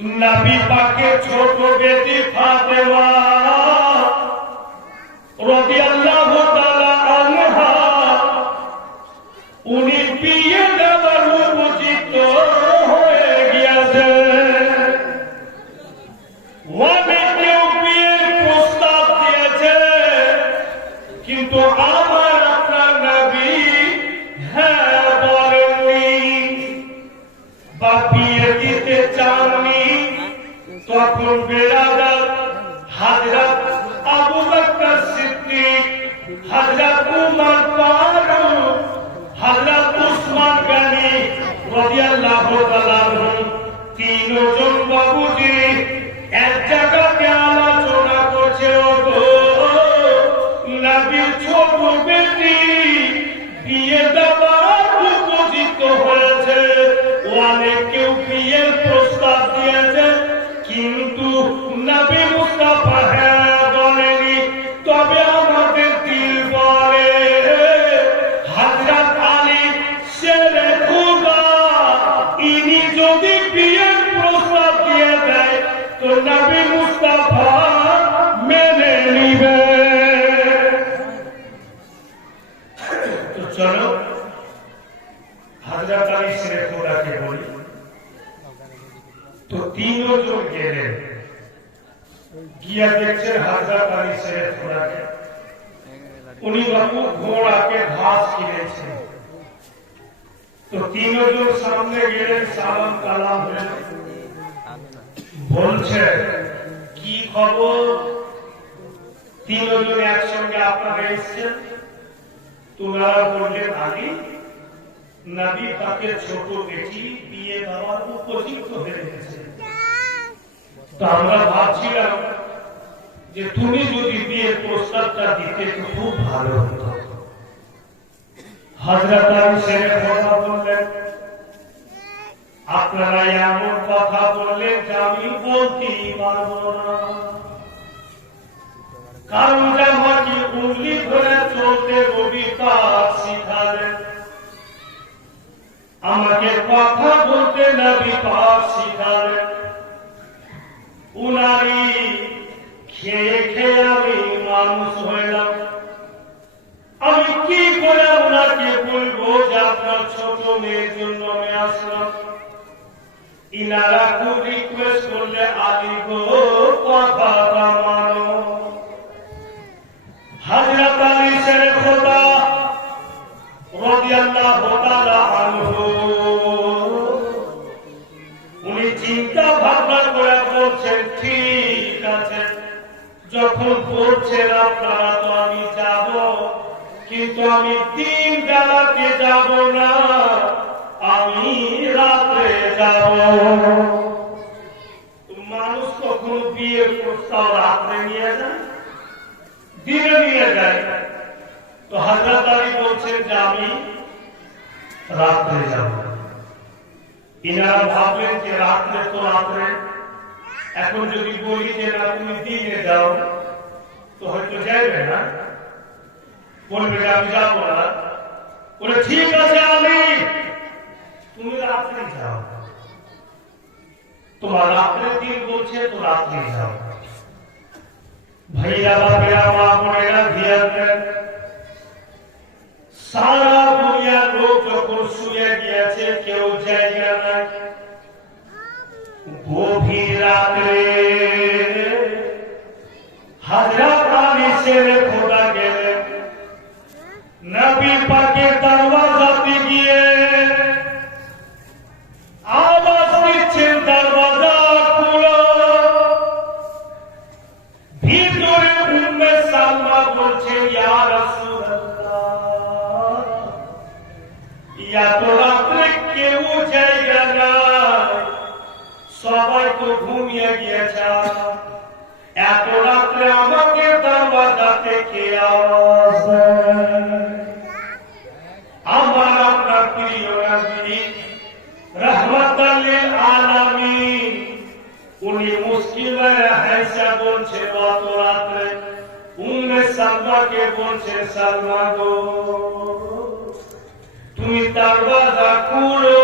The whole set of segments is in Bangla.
নবী পাকের ছোট বেটি ফাতেমা রাদিয়াল্লাহু তাআলা আনহা উনি বিয়ে দেওয়ার উপযুক্ত হয়ে গিয়েছে। অনেকেও বিয়ের প্রস্তাব দিয়েছে, কিন্তু আমার আপনার নবী হ্যাঁ বলেননি বা বিয়ে দিতে চাননি। তখন বেরাদার হযরত আবু বকর সিদ্দিক, হযরত উমর ফারুক, হযরত উসমান গনি রাদিয়াল্লাহু তাআলা আনহুম তিনজন বাবুজি এক জায়গাতে আলোচনা করছে, ওগো নবীর ছোট বেটি বিয়ে দেওয়ার উপযুক্ত হয়েছে। অনেকেও বিয়ের প্রস্তাব দিয়েছে, কিন্তু নবী মুস্তাফা হ্যাঁ বলেনি। তবে আমাদের দিল বলে হযরত আলী শেরে খুদা ইনি যদি বিয়ের প্রস্তাব দিয়ে দেয় তো নবী মুস্তাফা মেনে নিবে। তো চলো হযরত আলী শেরে খুদাকে বলি। তো তিনজন গেলেন, গিয়া দেখছেন হযরত আলী শেরে খুদাকে। উনি বাবু ঘোড়াকে ঘাস কিনেছেন। তো তিনজন সামনে গেলেন, সালাম কালাম হলেন, বলছে কি খবর? তিনজন একসঙ্গে আপনারা এসছেন। তোমরা বললেন আলী নবী তাকে ছোট বেটি বিয়ে দেওয়ার উপযুক্ত হয়ে গেছে। তো আমরা ভাবছিলাম যে তুমি যদি বিয়ের প্রস্তাবটা দিতে তো খুব ভালো হতো। হযরত আলী শেরে খুদা বললেন, আপনারা এমন কথা বললেন যে আমি বলতেই পারবো না, কারণ আমাকে উঙ্গলি ধরে চলতে নবী পাক শিখালেন, আমাকে কথা বলতে নবী পাক শিখালেন। উনারই খেয়ে খেয়ে আমি মানুষ হইলাম। আমি কি করে ওনাকে বলবো যে আপনার ছোট মেয়ের জন্য আমি আসলাম? ইনারা খুব রিকোয়েস্ট করলে আলী গো কথাটা মানো। হযরত আলী শেরে খুদা রাদিয়াল্লাহু তাআলা আনহু উনি চিন্তা ভাবনা করে বলছেন ঠিক আছে, যখন বলছেন আপনারা তো আমি যাব, কিন্তু আমি দিন বেলাতে যাব না, আমি রাত্রে যাব। মানুষ কখনো বিয়ের প্রস্তাব রাত্রে নিয়ে যায়, দিনে নিয়ে যায়। তো হযরত আলী বলছেন যে আমি রাত্রে যাব। ইনারা ভাবলেন যে রাত্রে তো রাত্রে, এখন যদি বলি যে না তুমি দিনে যাও তো হয়তো যাবে না, বলবে যে আমি যাবো না। বলে ঠিক আছে আলী তুমি রাত্রে যাও, তোমার রাত্রে দিন বলছে তো রাত্রে যাও। ভাইয়া বাবেরা মা বোনেরা ধ্যান দেন, সারা দুনিয়ার লোক যখন শুয়ে গিয়েছে কেউ জায়গা নাই, গভীর রাত্রে হযরত আলী শেরে খুদা গেলেন, নবী পাকের দরওয়াজাতে গিয়ে আওয়াজ দিচ্ছেন দরওয়াজা খুলো। ভিতরে উম্মে সালমা বলছে ইয়া রাসূলুল্লাহ এত রাত্রে কেউ জায়গা নাই, সবাই তো ঘুমিয়ে গিয়েছে, এত রাত্রে আমাকে দরওয়াজা থেকে আওয়াজ আমার আপনার প্রিয় নবী রাহমাতাল লিল আলামিন উনি মুশকিলে হাসা বলছে অত রাত্রে উম্মে সালমাকে বলছে সালমা গো তুমি দরওয়াজা খুলো,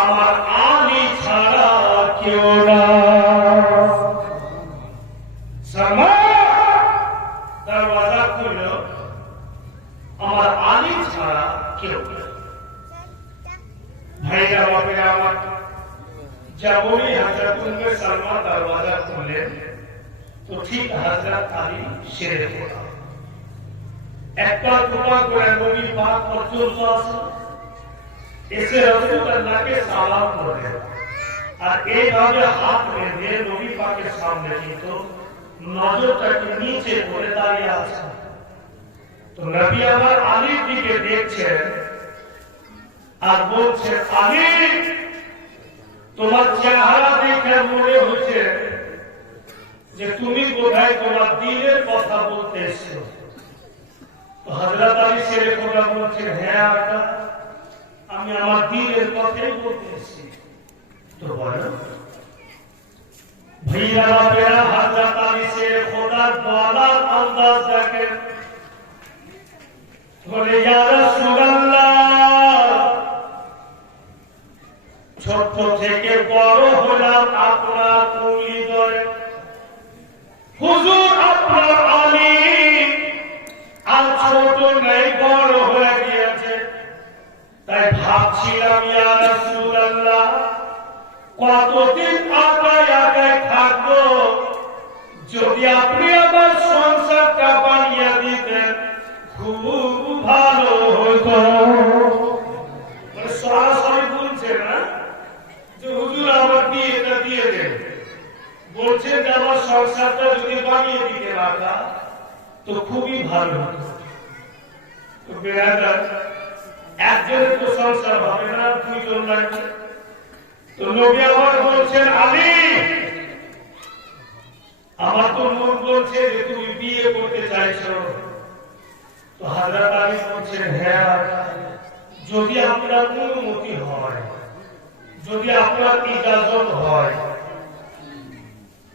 আমার আলী ছাড়া কেউ না। সালমা দরওয়াজা খুলল, আমার আলী ছাড়া কেউ না। ভাইরা বাপেরা আমার, যেমনই হযরত উম্মে সালমা দরওয়াজা খুললেন তো ঠিক হযরত আলী সেরে পড়া। একটা টুকরা করে নবী পাক পর্যন্ত আসে, এসে রাসূলুল্লাহকে সালাম করলেন আর এইভাবে হাত বেঁধে নবী পাকের সামনে কিন্তু নজরটাকে নিচে করে দাঁড়িয়ে আছেন। তো নবী আমার আলীর দিকে দেখছেন আর বলছেন, আলী তোমার চেহারা দেখে মনে হচ্ছে যে তুমি বোধহয় তোমার দিনের কথা বলতে এসছো। তো হযরত আলী ছেলে কথা বলছেন, হ্যাঁ আকা, আমি আমার দিনের কথাই বলতে এসেছি। তো বলো भैया मेरा हजरत अली से खुदा वाला अंदाज देखें, बोले या रसूल अल्लाह, ছোট থেকে বড় হলাম আপনার উঙ্গলি ধরে, হুজুর আপনার আলী আর ছোট নেই, বড় হয়ে গিয়েছে। তাই ভাবছিলাম ইয়া রাসূলুল্লাহ, কতদিন আগায় আগায় থাকবো, যদি আপনি আমার সংসারটা বানিয়ে দিতেন খুব ভালো হতো। সরাসরি বলছে না যে হুজুর আমার বিয়েটা দিয়ে দেন, বলছেন যে আমার সংসারটা যদি বানিয়ে দিতে রাখা তো খুবই ভালো হতো। তো বেড়াদার একজনের তো সংসার হবে না, দুইজন লাগবে। তো নবী আমার বলছেন, আলী আমার তো মন বলছে যে তুমি বিয়ে করতে চাইছো। তো হযরত আলী বলছেন, হ্যাঁ যদি আপনার অনুমতি হয়, যদি আপনার ইজাজত হয়।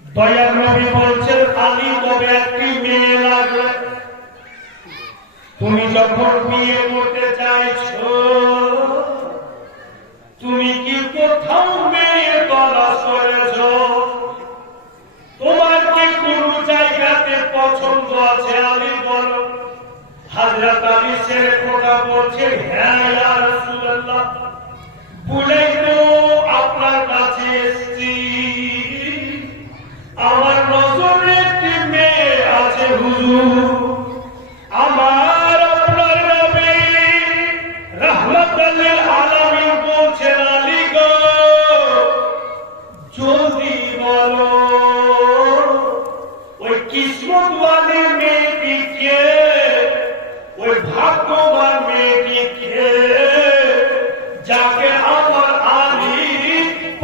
দয়ার নবী বলছেন, আলী তবে একটি মেয়ে লাগবে, তুমি যখন বিয়ে করতে চাইছো তুমি কি কোথাও মেয়ে তলাশ করেছো? তোমার কি কোন জায়গাতে পছন্দ আছে? আলী বলো। হযরত আলী ছেড়ে কথা বলছেন, হ্যাঁ ইয়া রাসূলুল্লাহ, বলেই তো আপনার কাছে এসেছি। আমার নজরে একটি মেয়ে আছে হুজুর, আমার আপনার নবী রাহমাতুল লিল আলামিন বলছেন, আলী গো যদি বলো ওই কিসমতওয়ালি মেয়েটিকে, ওই ভাগ্যবান মেয়েটিকে যাকে আমার আলী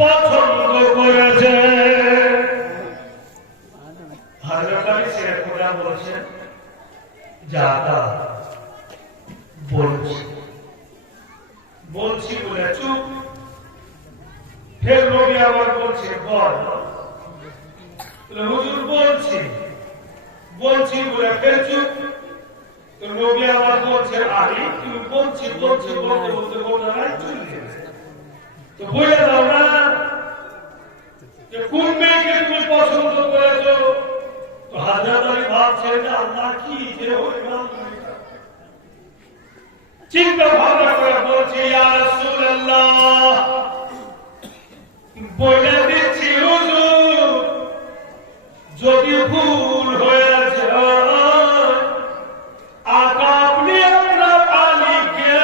পছন্দ করেছে। হযরত আলী সে কথা বলছেন, যাতা বলছি বলছি বলে চুপ। ফের নবী আমার বলছে, বল। হুজুর বলছি বলছি বলে ফের চুপ। তো নবী আমার বলছেন, আলী তুমি বলছি বলছি বলতে বলতে বলতে না চলে গেছে, তো বলে দাও না যে কোন মেয়েকে তুমি পছন্দ করেছো। তো হযরত আলী ভাবছেন যে আল্লাহ কি যে হয়ে গেল, চিন্তা ভাবনা করে বলছে, ইয়া রাসূলুল্লাহ বলে দিচ্ছি হুজুর, যদি ভুল হয়েছে আপনি আপনার আলীকে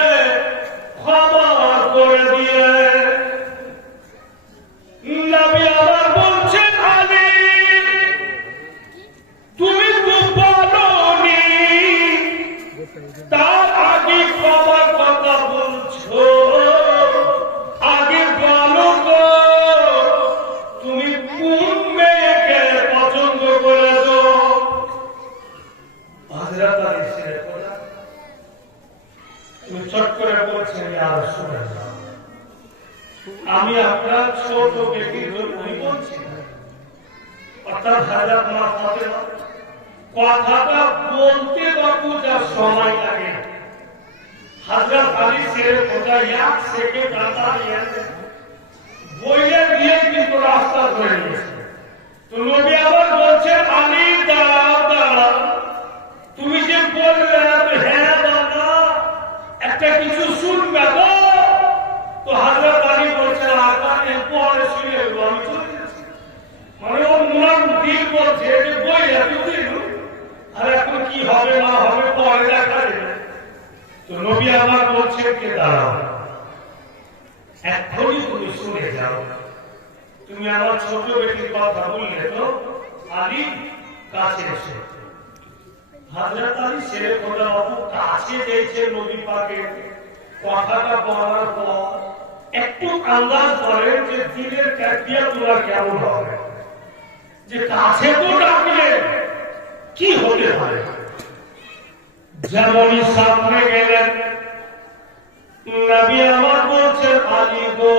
ক্ষমা করে দিয়ে। নবী আবার বলছেন, আলী তুমি তো বলোনি, তার আগে ক্ষমার কথা বলছো, আগে বলো তো তুমি কোন মেয়েকে পছন্দ করেছো। হযরত আলী ছেড়ে কথা তুমি চট করে বলছেন, ইয়া রাসূলুল্লাহ আমি আপনার ছোট বেটির জন্যই বলছি না। অর্থাৎ হযরত মা ফাতেমা কথাটা বলতে বাবু যা সময় লাগে, হযরত আলী ছেড়ে কথা 1 সেকেন্ড আগে বইয়ে দিয়ে কিন্তু রাস্তা যাও। তুমি আমার ছোট বেটির কথা বললে তো, আলী কাছে এসে। হযরত আলী শেরে খোদা বাবু কাছে গেছে নবী পাকের কথাটা বলার পর একটু আন্দাজ করেন যে দিনের ক্যাফিয়াতুল্লাহ কেমন হবে, যে কাছে তো ডাকলে কি হতে পারে। যেমনই সামনে গেলেন, নবী আমার বলছেন, আলী গো,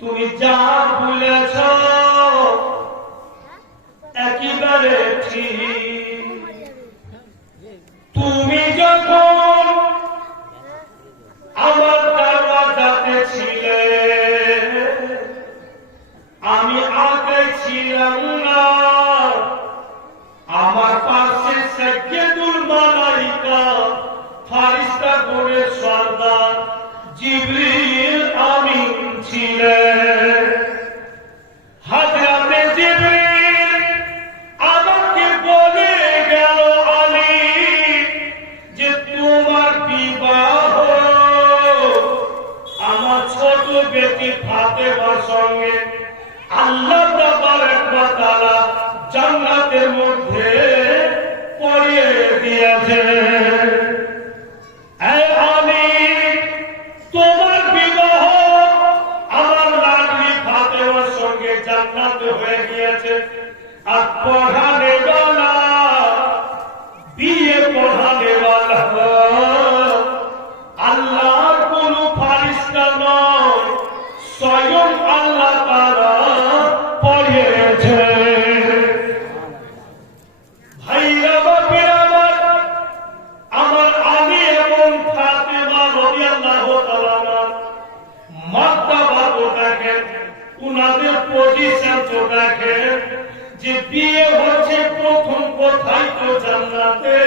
তুমি যা বলেছ একেবারে ঠিক। তুমি যখন আমার দরওয়াজাতে ছিলে, আমি আগে ছিলাম না। আমার পাশে সাইয়্যিদুল মালাইকা ফারিস্তা গণের সর্দার জিবরিল আমিন ছিলেন। হযরতে জিবরিল আমাকে বলে গেল, আলী, যে তোমার বিবাহ আমার ছোট বেটি ফাতেমার সঙ্গে আল্লাহ তাবারক ওয়া তাআলা জান্নাতের মধ্যে পরিয়ে দিয়েছে। তোমার বিবাহ আমার লাডলি ফাতেমার সঙ্গে জান্নাতে হয়ে গিয়েছে। আর পড়ানে वाला, বিয়ে পড়ানে वाला আল্লাহর কোন ফারিস্তা নয়, স্বয়ং আল্লাহ তাআলা পড়িয়েছে। ভাইরা বাপেরা আমার আলী এবং ফাতেমা রাদিয়াল্লাহু তাআলা মারতাবা তো দেখেন, উনাদের পজিশন তো দেখেন, যে বিয়ে হচ্ছে প্রথম কোথায় তো জান্নাতে,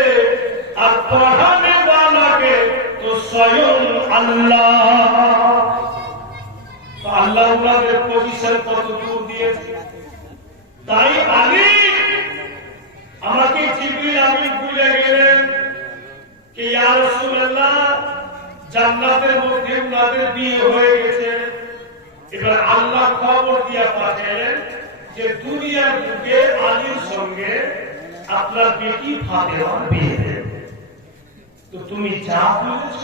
আর পড়ানে वालाকে তো স্বয়ং আল্লাহ। তো আল্লাহ উনাদের পজিশন কত দূর দিয়েছে। তাই আলী আমাকে জিবরিল আমিন বলে গেলেন कि या রাসূলুল্লাহ, জান্নাতের মধ্যে উনাদের বিয়ে হয়ে গেছে। এবার আল্লাহ খবর দিয়া পাঠালেন যে দুনিয়ার বুকে আলীর সঙ্গে আপনার বেটি ফাতেমার বিয়ে দেন। তো তুমি যা বলেছ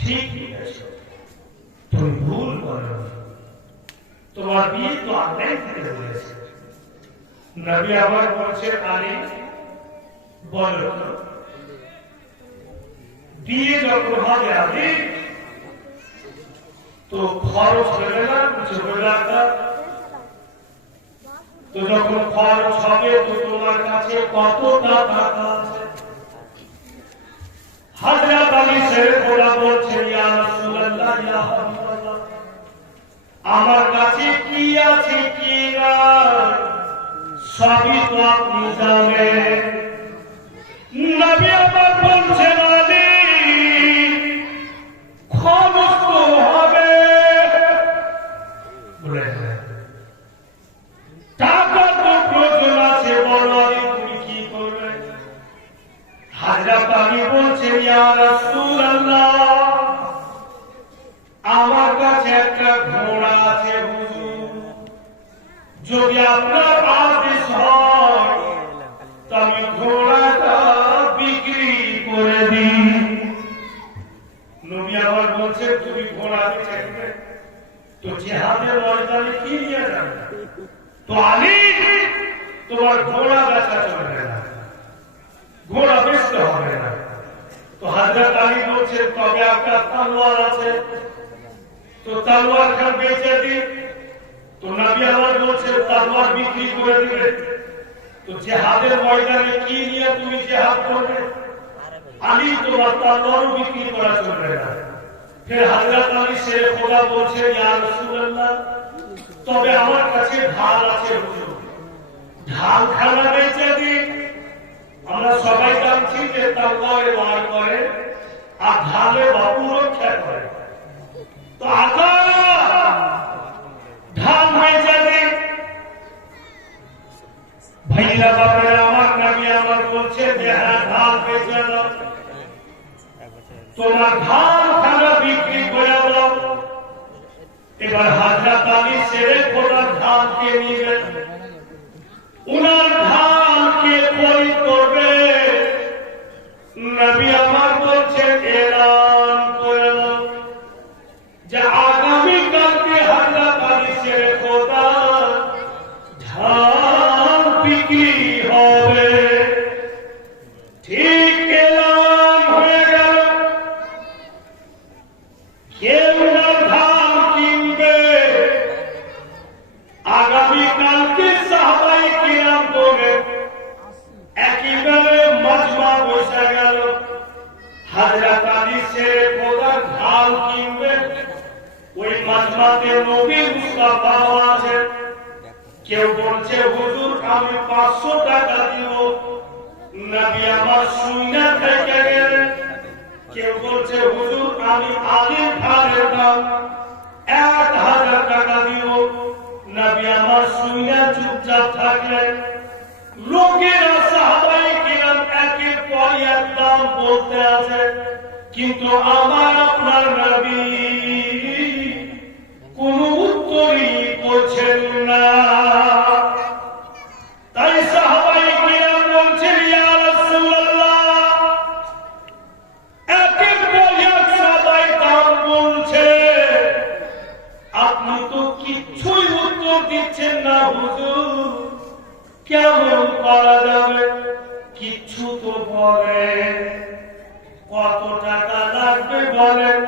ঠিক বলেছ, তুমি ভুল করো। তোমার বিয়ে তো আল্লাহ থেকে হয়েছে। নবী আবার বলছেন, আলী বলো তো, বিয়ে যখন হবে আলী, তো খরচ হবে না কিছু বেলাটা? তো যখন খরচ হবে তো তোমার কাছে কত টাকা আছে? হযরত আলী শেরে খোদা বলছেন, ইয়া রাসূলুল্লাহ, ইয়া হাবিবাল্লাহ, আমার কাছে কি আছে কি না সবই তো আপনি জানেন। নবী আমার বলছেন, আলী খরচ তো হবে, বলে টাকা তো প্রয়োজন আছে, বড় আলী তুমি কি করবে? হযরত আলী বলছেন, ইয়া রাসূলুল্লাহ, আমার কাছে একটা ঘোড়া আছে হুজুর, যদি আপনার আদেশ হয় তো আমি ঘোড়াটা বিক্রি করে দিই। নবী আবার বলছেন, তুমি ঘোড়া চাইবে তো জিহাদের ময়দানে কি নিয়ে যাবে? তো আলী, তোমার ঘোড়া বেচা চলবে না, ঘোড়া বেচতে হবে না। তো হযরত আলী বলছেন, তবে আপনার তলোয়ার আছে, তো তলোয়ার খান বেচে দিই। তো নবী আবার বলছেন, তলোয়ার বিক্রি করে দিবে। তো জিহাদের ময়দানে কি নিয়ে তুমি জিহাদ করবে? আলী, তোমার তলোয়ার বিক্রি করা চলবে না। फिर हजरत अली শেরে খোদা বলছেন, ইয়া রাসূলুল্লাহ, তবে আমার কাছে ঢাল আছে হুজুর, ঢাল খানা বেচে দিন। আমরা সবাই জানছি যে তলোয়ারে বার করে আর ঢালে বাবু রক্ষা করে। তো আকা ঢাল বেচে দিন। ভাইরা বাবারা আমার, নবী আমার বলছে যে হ্যাঁ, ঢাল বেচে দাও, তোমার ঢাল খানা বিক্রি করে দাও। এবার হযরত আলী শেরে খোদার ঢালকে নিবেন, উনার ঢালকে খরিদ করবে। নবী আমার বলছেন এলান করলাম যে আগামী কালকে হযরত আলী শেরে খোদার ঢাল বিক্রি হবে। ঠিক এলান হয়ে গেল, কেউ ঢাল কিনবে। আগামী কালকে সাহাবাই কিরাম বলে একেবারে মাজমা বসে গেল, হযরত আলী শেরে খোদার ঢাল কিনবে। ওই মাজমাতে নবী মুস্তাফা আছে। কেউ বলছে হুজুর আমি 500 টাকা দিব, নবী আমার শুনে থেকে গেলেন। কেউ বলছে হুজুর আমি আলীর ঢালের দাম 1000 টাকা দিব, নবী আমার শুনে চুপচাপ থাকলেন। লোকেরা সাহাবায়ে কিরাম একের পর এক দাম বলতে আছে, কিন্তু আমার আপনার নবী কোন উত্তরই করছেন না। তাই সাহাবায়ে কিরাম বলছেন ইয়া রাসূলুল্লাহ, একের পর এক সবাই দাম বলছে, আপনি তো কিছুই উত্তর দিচ্ছেন না হুজুর, কেমন করা যাবে? কিছু তো বলেন, কত টাকা লাগবে বলেন।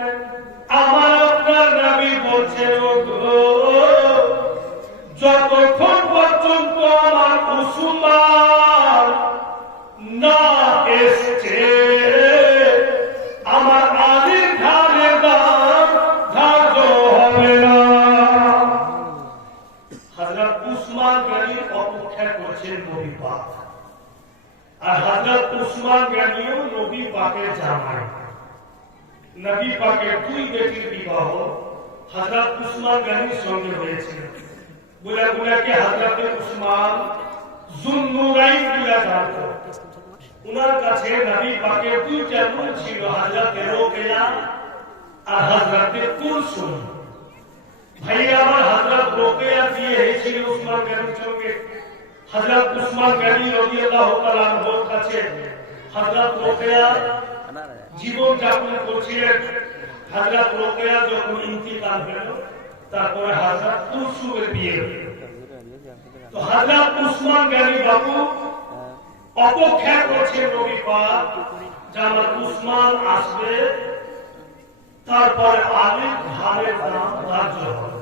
আমার আপনার নবী বলছে যতক্ষণ পর্যন্ত আমার উসমান না এসছে আমার আলীর ঢালের দাম ধার্য হবে না। হযরত উসমান গনির অপেক্ষা করছেন নবী পাক, আর হযরত উসমান গনিও নবী পাকের জামাই। নবী পাকের দুই বেটির বিবাহ হযরত উসমান গনির সঙ্গে হয়েছিল। বুলাকে হযরত উসমান যুন্নুরাইন বলা জানতো। উনার কাছে নবী পাকের দুইটা রূপ ছিল, হযরত রোকেয়া আর হযরত কুলসুম। ভাইয়া আমার হযরত রোকেয়া দিয়ে হয়েছিল উসমান গনির সঙ্গে। হযরত উসমান গনি রাদিয়াল্লাহু তাআলা আনহুর কাছে হযরত রোকেয়া জীবন যাপন করছিলেন। হযরত রোকেয়া যখন ইন্তিকাল হল, তারপরে হযরত কুলসুমের বিয়ে হল। তো হযরত উসমান গনি বাবু অপেক্ষা করছেন নবী পাক যে আমার উসমান আসবে, তারপরে আলীর ঢালের দাম ধার্য হবে।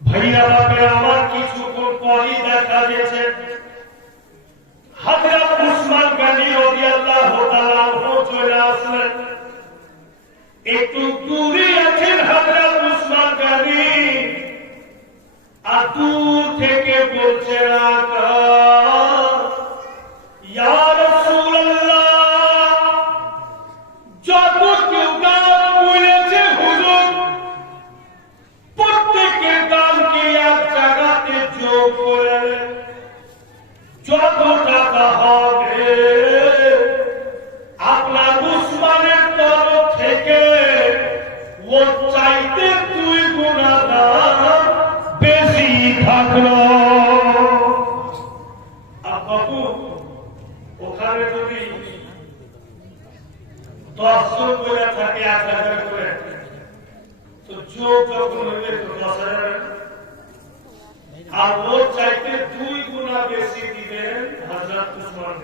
ভাইয়া বাপে আমার কিছুক্ষণ পরই দেখা গেছে হযরত উসমান গনি রাদিয়াল্লাহু তাআলা আনহু চলে আসলেন। একটু দূরে আছেন হযরত উসমান গনি, আর দূর থেকে বলছেন আকা ইয়া রাসূলুল্লাহ, যত কেউ দাম বলেছে হুজুর প্রত্যেকের দামকে এক জায়গাতে যোগ করে যত টাকা হবে আপনার উসমানের তরফ থেকে ও চাইতে 2 গুণা দাম বেশি থাকলো। বাবু ওখানে যদি 10 করে থাকে 1000 করে, তো যোগ যখন হইবে তো 10,000, আর ওর চাইতে 2 গুণা বেশি দিবেন হযরত উসমান।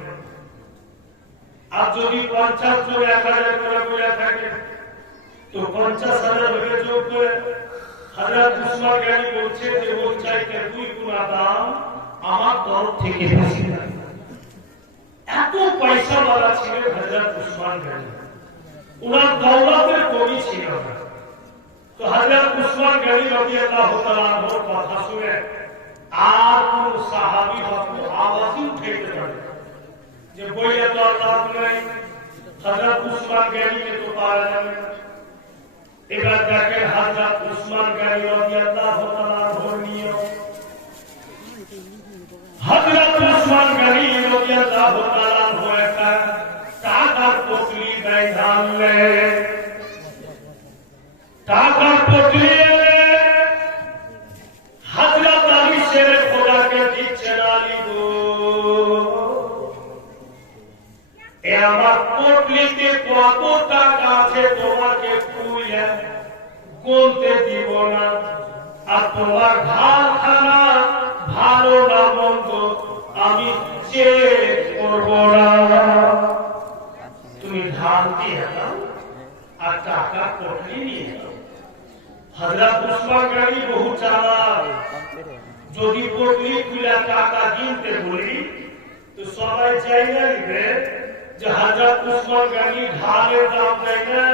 আর যদি 50 যোগ 1000 করে বলে থাকে তো 50,000 হয়ে যোগ করে হযরত উসমান গনি বলছে যে ওর চাইতে 2 গুণা দাম আমার তরফ থেকে বেশি লাগবে। এত পয়সা वाला ছিলেন হযরত উসমান গনি, ওনার দৌলতের কমি ছিল না। তো হযরত উসমান গনি রাদিয়াল্লাহু তাআলা আনহুর কথা শুনে আর কোন সাহাবী বাবু আওয়াজই উঠাইতে পারে যে বইয়া তো আল্লাহ নাই, হযরত উসমান গনিকে তো পারা যাবে না। এবার দেখেন হযরত উসমান গনি রাদিয়াল্লাহু তাআলা আনহুর নিয়ম। হযরত উসমান গনি রাদিয়াল্লাহু তাআলা আনহু একটা টাকার পুটলি বাইন্ধা আনলেন। টাকা পটলিয়ে হযরত আলী শের খোদাকে দিচ্ছেন আলী গো এ আমার পটলিতে কত টাকা আছে তোমাকে খুইয়া গুনতে দিব না আর তোমার ঘরখানা ভালো না মন্দ আমি চেক করব না তুমি ধান দিয়ে দাও আর টাকা পটলি নিয়ে দাও হযরত উসমান গনি বহু চালাক যদি পটলি খুলে টাকা কিনতে বলি তো সবাই চাইনা নিবে যে হযরত উসমান গনি ধানের দাম দেয় না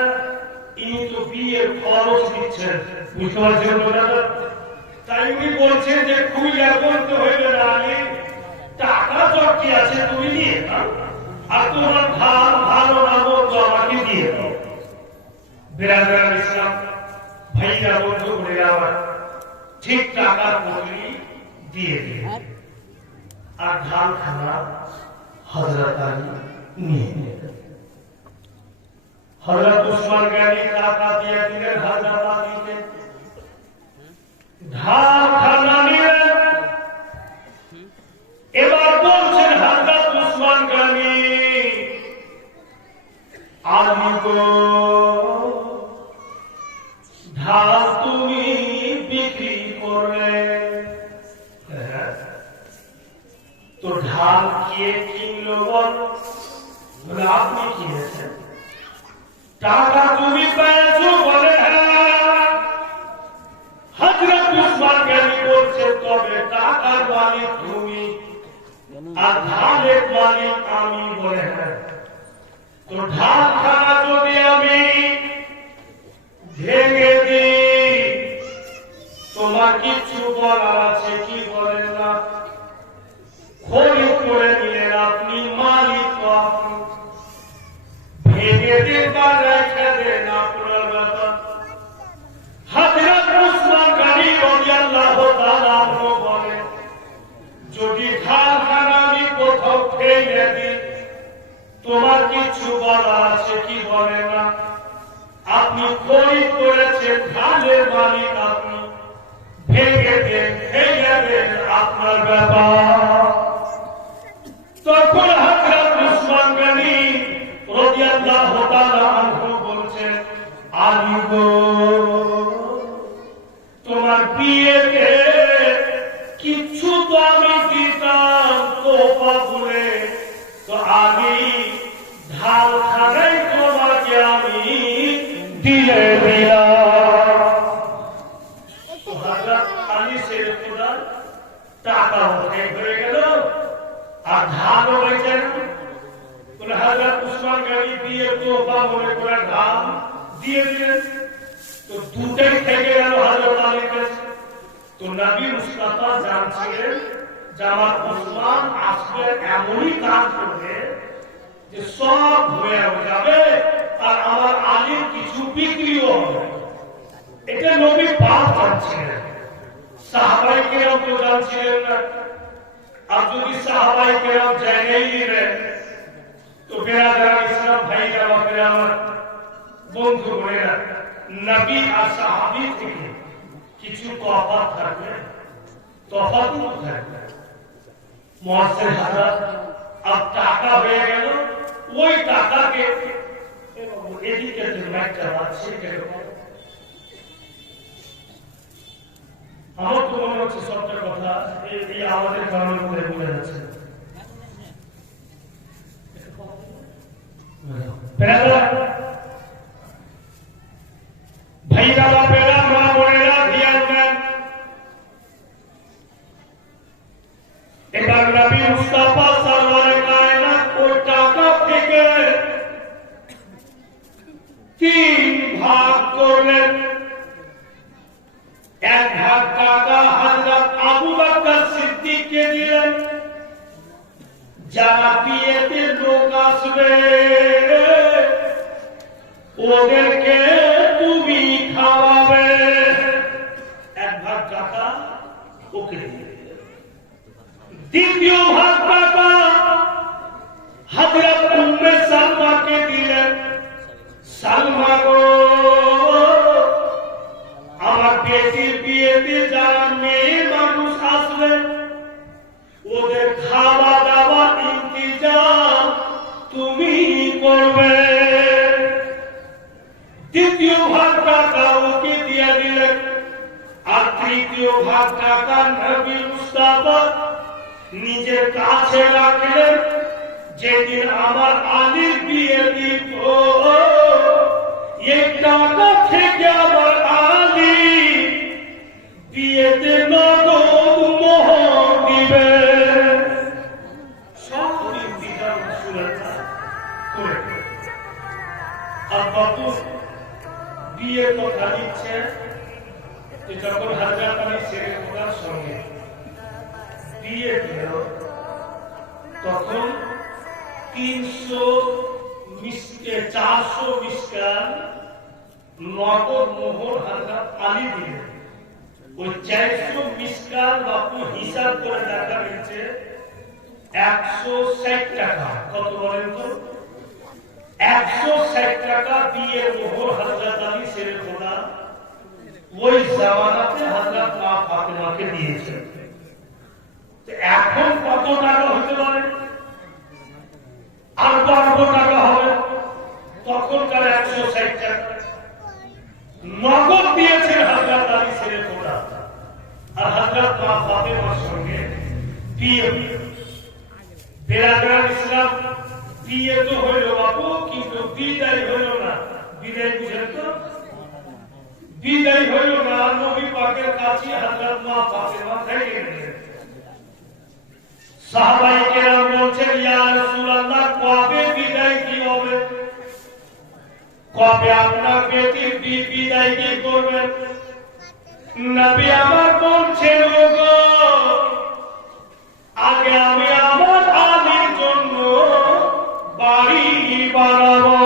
ইনি তো বিয়ের খরচ দিচ্ছেন বুঝতে পারছেন না তাই উনি বলছেন যে খুলে বলতে হইবে না আমি টাকা কি আছে তুমি নিয়ে নাও আর তোমার ধান ভালো না মন্দ আমাকে দিয়ে দাও বিরাদরান ইসলাম ভাইরা বন্ধু বলে আমার ঠিক টাকার পটলি দিয়ে দিল আর ধান খানা হযরত আলী নিয়ে নিলেন হযরত উসমান গনি টাকা দিয়ে দিলেন হযরত আলীকে ধান খানা নিলেন এবার বলছেন হযরত উসমান গনি আলী গো ধান তুমি বিক্রি করলে তো ধান কে কিনলো বল আপনি কিনেছেন টাকা তুমি পেয়েছো বলে হযরত উসমান গনি বলছে তবে টাকার মালিক তুমি আর ধানের মালিক আমি বলে তো ধান খানা যদি আমি ভেঙে দিই তোমার কিছু বলার আছে কি বলেন না খরিদ করে নিলেন আপনি মালিক তো আপনি ভেঙে দিন বা রেখে দেন আপনার ব্যাপার হযরত উসমান গনি রাদিয়াল্লাহু তাআলা আনহু বলেন যদি ধান খানা আমি কোথাও ফেলে দিই তোমার কিছু বলার আছে কি বলে না আপনি খরিদ করেছেন ধানের মালিক আপনি ভেঙে দেন ফেলে দেন আপনার ব্যাপার তখন হযরত উসমান গনি রাদিয়াল্লাহু তাআলা আনহু বলছেন আলী গো তোমার বিয়েতে কিছু তো আমি দিতাম তোফা বলে তো আমি ধান খানাই তোমাকে আমি দিয়ে দিলাম হযরত আলী শের খোদা টাকা অনেক হয়ে গেল আর ধানও বেঁচে বলে হযরত উসমান গনি বিয়ে তোফা মনে করে ধান দিয়ে দিলেন তো দুটাই থেকে গেল হযরত আলীর কাছে তো নবী মুস্তাফা জানছিলেন যে আমার উসমান আসবে এমনই কাজ করবে যে সব হয়ে যাবে আর আমার আলীর কিছু বিক্রিও হবে এটা নবী পাক জানছিলেন সাহাবায়ে কেরাম তো জানছিলেন না আর যদি সাহাবায়ে কেরাম জেনেই নিলেন তো বিরাদরান ইসলাম ভাইরা আমার বন্ধু বোনেরা নবী আর সাহাবী থেকে কিছু তফাৎ থাকবে তফাৎ থাকবে মুয়াজ্জিন হযরত আর টাকা হয়ে গেল ওই টাকাকে এদিকে মাইক চালাচ্ছে কেন আমার তো মনে হচ্ছে সবটা কথা এই আমাদের কারণে বলে যাচ্ছে ভাইরা বাপেরা মা বোনেরা ধ্যান দেন এবার নবী মুস্তাফা সরওয়ারে কায়নাত ওই টাকা থেকে 3 ভাগ করলেন এক ভাগ টাকা হযরত আবু বকর সিদ্দিককে দিলেন যারা বিয়েতে লোক আসবে ওদেরকে তুমি খাওয়াবে এক ভাগ টাকা ওকে দিয়ে দিলেন দ্বিতীয় ভাগ টাকা হযরত উম্মে সালমাকে দিলেন সালমা গো আর তৃতীয় ভাগ টাকা নবী মুস্তাফা নিজের কাছে রাখলেন। যেদিন আমার আলীর বিয়ে দিব এই টাকা থেকে আমার আলী বিয়েতে নগদ মোহর দিবে। সব ইন্তজাম সুরক্ষা করে আর বাপু বিয়ে কথা দিচ্ছে যে যখন হযরত আলী শেখ খোদার সঙ্গে বিয়ে দিল তখন 400 মিসকাল নগদ মোহর হযরত আলী দিলেন। ওই 400 মিসকাল বাপু হিসাব করে দেখা গেছে 160 টাকা। কত বলেন তো? 160 টাকা বিয়ের মোহর হযরত আলী শেখ খোদা ওই জামানাতে হযরত মা ফাতেমাকে দিয়েছেন। এখন কত টাকা হতে পারে? আর 12 টাকা হবে। তখনকার 160 টাকা নগদ দিয়েছেন হযরত আলী শেখ খোদা আর হযরত মা ফাতেমার সঙ্গে বিয়ে। বেরাদার ইসলাম বিয়ে তো হইল বাবু, কিন্তু বিদায় হইল না। বিদায় বুঝেন তো? বিদায় হইল না। নবী পাকের কাছে হযরত মা ফাতেমা থেকে গেলেন। সাহাবায়ে কেরাম বলছেন, ইয়া রাসূলুল্লাহ, কবে বিদায় কি হবে? কবে আপনার বেটির বিদায় কি করবেন? নবী আমার বলছেন, ওগো আগে আমি আমার আলীর জন্য বাড়ি বানাবো।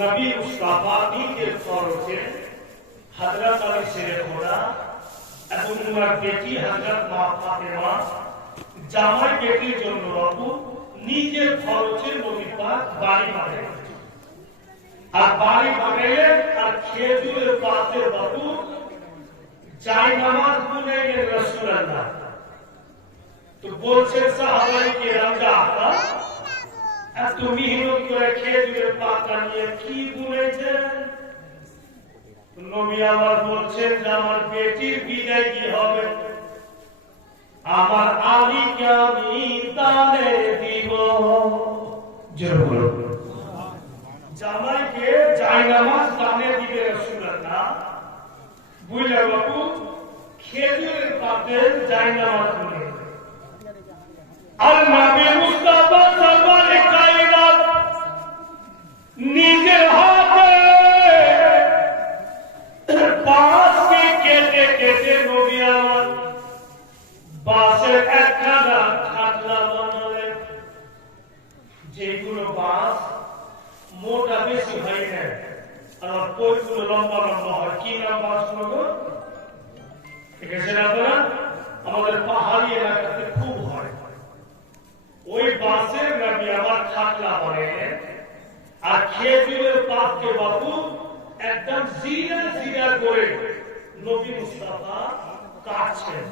নবী মুস্তাফা নিজের খরচে হযরত আলী শেখ খোদা এবং ওনার বেটি হযরত মা ফাতেমা জামাই বেটির জন্য বাবু নিজের খরচে নবী পাক বাড়ি বানালেন। আর বাড়ি বানালেন আর খেজুরের পাতের বাবু চাই নামাজ বুঝাইলেন রাসূলুল্লাহ। তো বলছেন সাহাবায়ে কেরাম, আকা এত মেহনত করে খেজুরের পাতা নিয়ে কি বুঝেছেন? নবী আমার বলছেন যে আমার বেটির বিদায় কি হবে? আমার আলীকে আমি দানে দিব। জামাইকে জায়নামাজ দানে দিবে রাসূলুল্লাহ। বুঝলে বাবু, খেজুরের পাতে জায়নামাজ দিবে। আর নবী মুস্তাফা সরওয়ারে কায়নাত নিজের হাতে বাঁশকে কেটে কেটে নবী আমার বাঁশের একখানা খাটলা বানালেন। যেগুলো বাঁশ মোটা বেশি হয় না আর কইগুলো লম্বা লম্বা হয়। কি নাম বাঁশগুলো? ঠিক আছে না আপনারা? আমাদের পাহাড়ি এলাকাতে খুব হয়। ওই বাঁশের নবী আমার খাটলা বানালেন। আর খেজুরের পাতকে বাবু একদম জিরা জিরা করে নবী মুস্তাফা কাটছেন।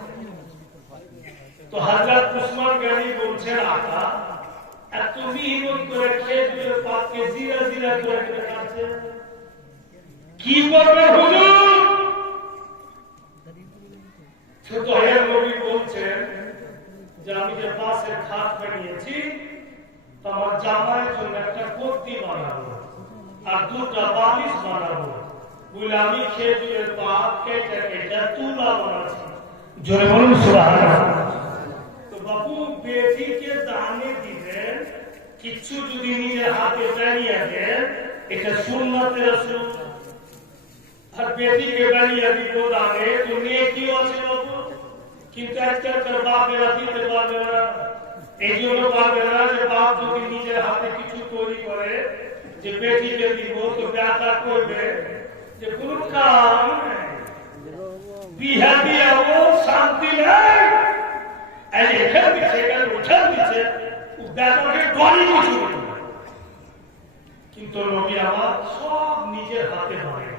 তো হযরত উসমান গনি বলছেন, আকা এত মেহনত করে খেজুরের পাতকে জিরা জিরা করে কাটছেন, কি করবেন হুজুর? ছোট হয়ে নবী বলছেন যে আমি যে বাঁশের খাট বানিয়েছি আমার জামাইয়ের জন্য একটা কর্তি বানাবো আর 2টা বালিশ বানাবো। বলে আমি খেজুরের পাত কেটে কেটে তুলা বানাচ্ছি। জোরে বলুন সুবহানাল্লাহ। তো বাবু বেটিকে দানে দিবেন, কিছু যদি নিজের হাতে বানিয়ে দেন এটা সুন্নাতে রাসূল। আর বেটিকে বানিয়ে দিব দানে তো নেকি আছে বাবু। কিন্তু আজকালকার বাপেরা দিতে পারবে না। এই জন্য পারবে না যে বাপ যদি নিজের হাতে কিছু তৈরি করে যে বেটিকে দিব তো বেটা করবে যে কোন কাম বিহা দিয়াও শান্তি নেই। এখানে দিচ্ছে এখানে উঠান দিচ্ছে বেটাকে ডরি কিছু। কিন্তু নবী আমার সব নিজের হাতে বানায়।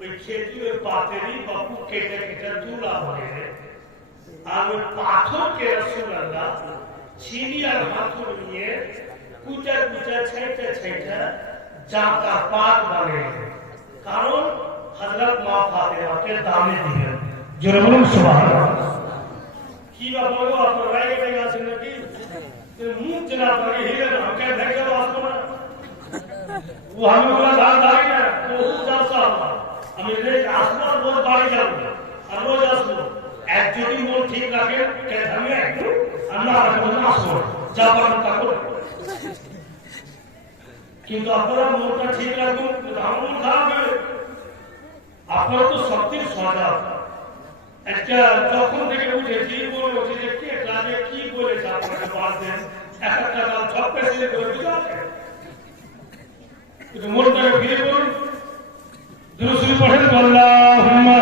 ওই খেজুরের পাতেরই বাপু কেটে কেটে তুলা বানায়। আর ওই পাথরকে রাসূলুল্লাহ চিনি আর পাথর নিয়ে কুচা কুচা ছেঁচা ছেঁচা জাতা পাত বানায়। কারণ হযরত মা ফাতেমাকে দামে দিলেন। জোরে বলুন সুবহানাল্লাহ। কি ব্যাপার গো, আপনার রাগে রেগে আছেন নাকি? মুখ চেনা আপনাকে হিলে না, আমাকে দেখে আসবো না। ও আমি ওগুলো দান দাঁড়ি না, বহু জালসা আমার। আমি আসবো আর রোজ বাড়ি যাবো আর রোজ আসবো। এক যদি মন ঠিক রাখেন আমি একটু আল্লাহ আসবো, যা পারেন তা করবো। কিন্তু আপনারা মনটা ঠিক রাখুন, আমার মন খারাপ হবে। আপনারা তো শক্তির সজাগ। একটা যখন থেকে উঠেছি বলে উঠে যে কে ক্লাবে কি বলেছে আপনাকে বাদ দেন, একটা টাকা সব পেশে করে দিতে হবে। কিন্তু মনটাকে ফিরে করুন। দুরূদ শরীফ পড়েন, আল্লাহুম্মা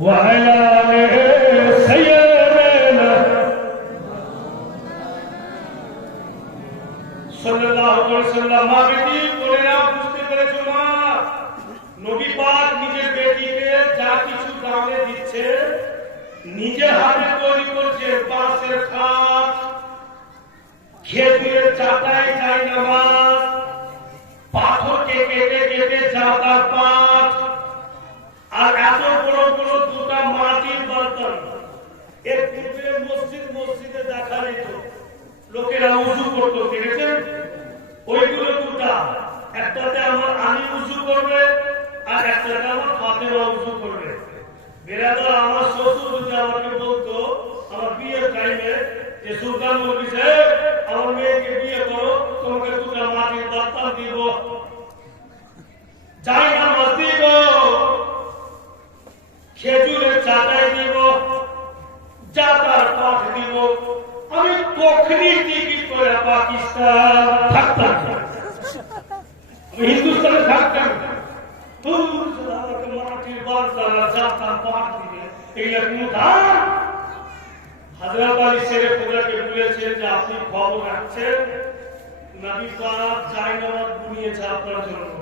ওয়া আলা আলিহি সাইয়্যিদিনা সাল্লাল্লাহু আলাইহি ওয়াসাল্লাম। মা বেটি বলে না, বুঝতে পেরেছো মা? নবী পাক নিজের বেটিকে যা কিছু দানে দিচ্ছে নিজের হাতে তৈরি করছে। বাঁশের খাট, খেজুরের চাটাই, জায়নামাজ, পাথরকে কেটে কেটে জাতার পাট, আর এত বড় বড় দুটা মাটির বর্তন। এর পূর্বে মসজিদে দেখা যেত লোকেরা উজু করতো, দেখেছেন? ওইগুলো দুটা, একটাতে আমার আমি উজু করবে আর একটাতে আমার ফাতেমা উজু করবে। বেরাদার আমার শ্বশুর যদি আমাকে বলতো আমার বিয়ের টাইমে যে সুলতান মৌলভী সাহেব আমার মেয়েকে বিয়ে করো, তোমাকে দুটা মাটির বর্তন দিব, জায়নামাজ দিব, খেজুরের চাটাই দিব, জাতার পাঠ দিব, আমি তখনই টিকিট করে পাকিস্তান থাকতাম, আমি হিন্দুস্তানে থাকতাম। আমাকে মাটির বর্তন জাতার পাঠ দিবে, এইগুলা কোনো দাম? হযরত আলী শেরে খোদাকে বলেছেন যে আপনি খবর রাখছেন, নবী পাক জায়নামাজ বুনিয়েছে আপনার জন্য,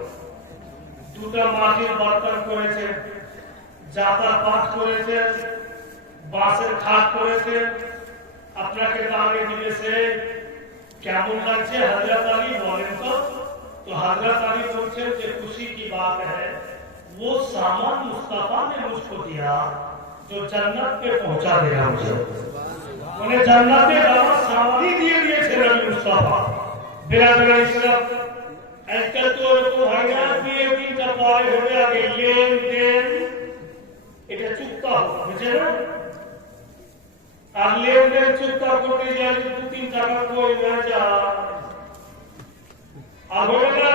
দুটা মাটির বর্তন করেছে, জাতার পাঠ করেছে, বাঁশের খাট করেছে, আপনাকে দামে দিয়েছে। কেমন লাগছে হযরত আলী বলেন তো? तो हजरत अली बोलते कि खुशी की बात है, वो सामान मुस्तफा ने मुझको दिया जो जन्नत पे पहुंचा देगा मुझे। उन्हें जन्नत में दावा सामानी दिए थे नबी मुस्तफा। बिरादर इस्लाम आजकल तो भाइया বিয়ে তিনটা পরে হয়ে আগে লেনদেন এটা চুক্তা বুঝে না, আর লেনদেন চুক্তা করতে গেলে 2-3 টাকা কই না যা আর হবে না।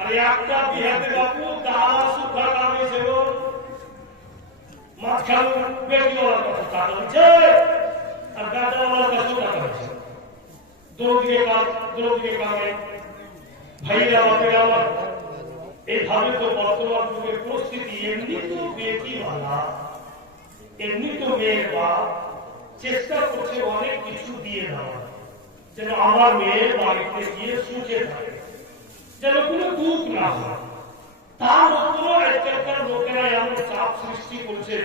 আর একটা বিহাতে বাপু তারা সুখা কামে ছিল মাঝখান বেটিওয়ালার কাছে টাকা দিচ্ছে আর গাঁজাওয়ালার কাছে টাকা দিচ্ছে, দ্রৌপদী কামে। ভাইরা বাপেরা আমার এইভাবে তো বর্তমান যুগের পরিস্থিতি। এমনি তো বেটিওয়ালা, এমনি তো মেয়ের বাপ চেষ্টা করছে অনেক কিছু দিয়ে দেওয়া, যেন আমার মেয়ের বাড়িতে গিয়ে সুখে থাকে, যেন কোনো দুঃখ না হয়। তার উপরও আজকালকার লোকেরা এমন চাপ সৃষ্টি করছে,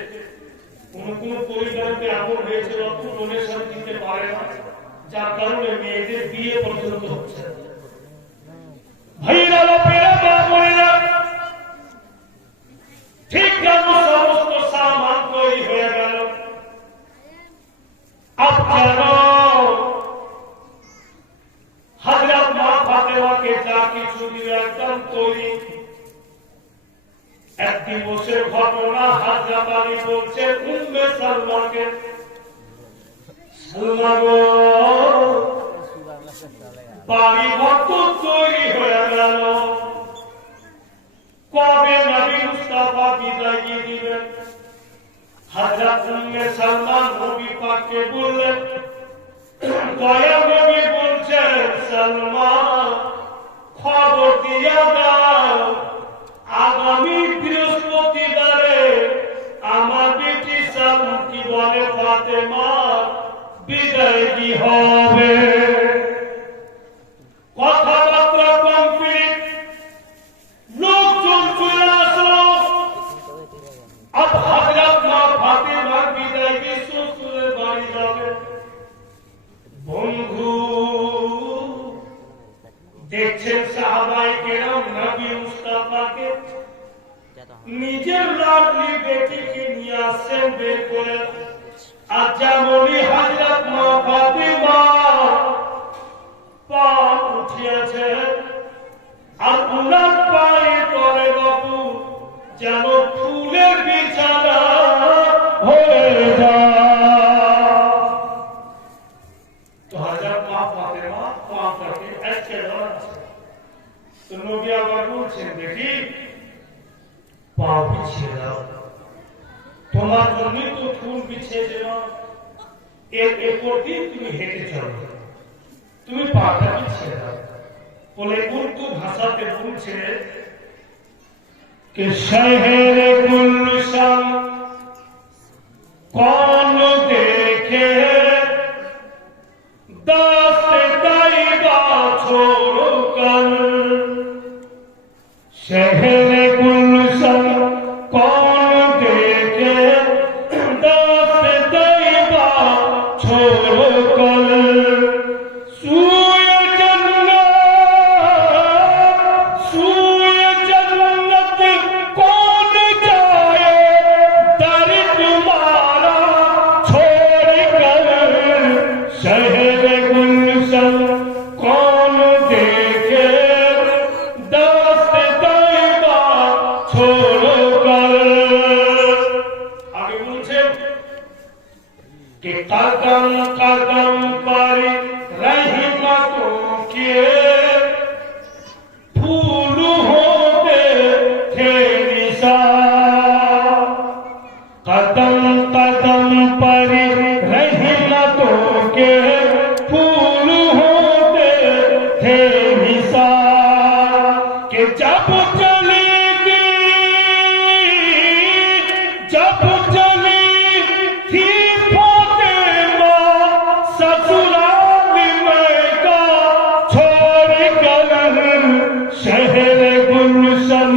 কোন কোন পরিবারকে এমন হয়েছে অত ডোনেশন দিতে পারে না, যার কারণে মেয়েদের বিয়ে পর্যন্ত হচ্ছে। ভাইরা বাপেরা মা বোনেরা, ঠিক যেমন সমস্ত সামান তৈরি হয়ে গেল, আপনারা হযরত মা ফাতেমাকে যা কিছু দিয়ে একদম তৈরি। এক দিবসের ঘটনা, হযরত আলী বলছেন উম্মে সালমাকে, সালমা গো বাড়ি ভক্ত তৈরি হয়ে গেল, কবে নবী মুস্তাফা বিদায় দিবেন? হযরত উম্মে সালমা নবী পাককে বললেন, দয়া নবী বলছেন সালমা খবর দিয়া দাও, আগামী বৃহস্পতিবারে আমার বেটি সালমা কি বলে ফাতেমা বিদায় কি হবে। কথাবার্তা কমপ্লিট, লোকজন চলে আসলো। अब हजरत मां फातिमा বিদায় কি শ্বশুরের বাড়ি যাবে। নিজের লাডলি বেটিকে নিয়ে আসেন বের করে। আর যেমনই হযরত মা ফাতিমা পা উঠিয়েছে আর উনার পায়ে পরে বাবু যেন ফুলের বিছানা হয়ে যায়। তো হযরত মা ফাতিমা পাটাকে এসে ধরেছে। তো নবী আবার বলছেন, দেখি পা বিছিয়ে দাও, তোমার জন্য তো ফুল বিছিয়ে দেওয়া, এর উপর দিয়ে তুমি হেঁটে চলো, তুমি পাটা বিছিয়ে দাও। বলে উর্দু ভাষাতে বলছে कि शहर गुलशन कौन देखे दास्त तैयबा छोड़कर, शहर गुलशन कौन देखे दास्त तैयबा छोड़कर, कदम कदम पर रहमतों के फूल होते थे निसार, कदम कदम पर रहमतों के फूल होते थे निसार, कि जब चलेगी जब चली थी शहर गुलशन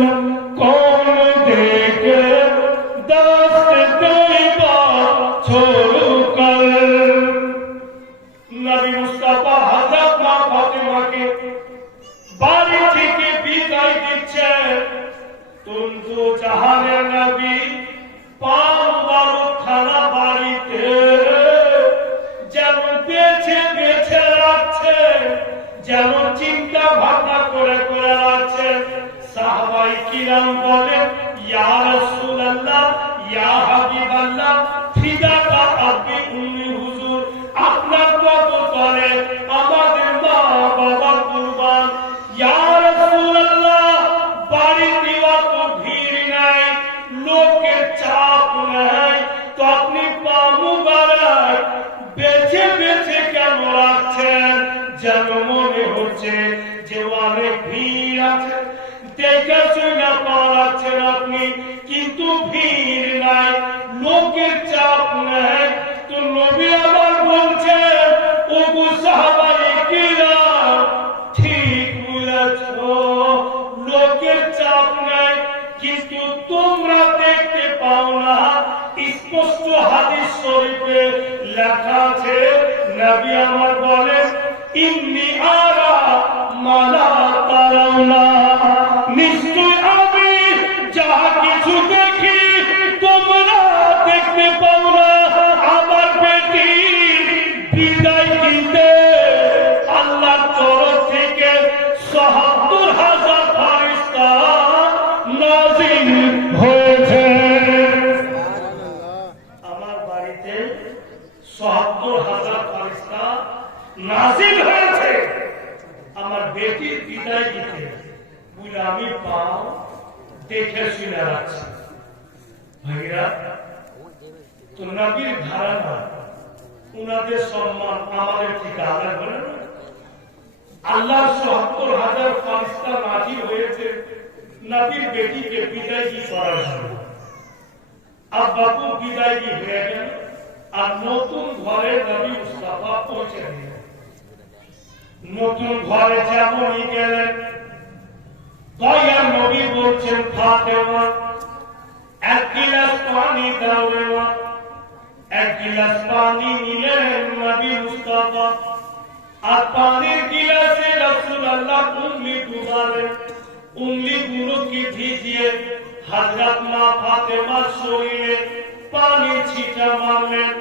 कौन देखे दास्त तैयबा छोड़कर। नबी मुस्ताफा हযরত মা ফাতিমাকে বাড়ি থেকে বিদায় দিচ্ছে। तुम तो জাহানের নবী পাওয়ার খানা বাড়িতে যেন বেছে বেছে রাখছে, যেন চিন্তা ভাবনা করে করে রাখছে। সাহাবাই কিরাম বলেন, ইয়া রাসূলুল্লাহ ইয়া হাবিবাল্লাহ ফিদাকা আবি উম্মি হুজুর, আপনার কত করে আমাদের মা বাবা কুরবান। ইয়া রাসূলুল্লাহ বাড়িতে অত ভিড় নাই, লোকের চাপ নাই, তো আপনি পা মুবারক বেছে বেছে কেন রাখছেন? যেন মনে হচ্ছে যে অনেক ভিড় আছে, দেখে শুনে পা রাখছেন আপনি, কিন্তু ভিড় নাই, লোকের চাপ নাই। তো নবী আবার বলছেন, ওগো সাহাবায়ে কিরাম ঠিক বলেছো, লোকের চাপ নাই, কিন্তু তোমরা দেখতে পাও না। স্পষ্ট হাদিস শরীফে লেখা আছে, নবী আমার বলেন, ইন্নী আরা মা লা তারাউনা, নিশ্চয় আমি যাহা কিছু দেখি তোমরা দেখতে পাও না। আমার বেটি বিদায় দিতে আল্লাহর তরফ থেকে ৭৭,০০০ ফেরেশতা নাযিল হয়েছে। আমার বাড়িতে ৭৭,০০০ ফেরেশতা নাযিল হয়েছে আমার বেটির বিদায় দিতে, বলে আমি পাও দেখে শুনে রাখছি। ভাইরা, তো নবীর ধারণা, উনাদের সম্মান আমাদের থেকে আলাদা হলো না। আল্লাহ ৭৭,০০০ ফেরেশতা নাযিল হয়েছে নবীর বেটিকে বিদায় করার জন্য। আর বাপু বিদায় হয়ে গেল, আর নতুন ঘরে নবী মুস্তাফা পৌঁছে দিলেন। নতুন ঘরে যেমনই গেলেন, দয়ার নবী বলছেন, ফাতেমা এক গিলাস পানি দাও রে মা। এক গিলাস পানি নিলেন নবী মুস্তাফা, আর পানির গিলাসে রাসূলুল্লাহ উংলি ডুবালেন। উংলিগুলোকে ভিজিয়ে হযরত মা ফাতেমার শরীরে পানি ছিটা মারলেন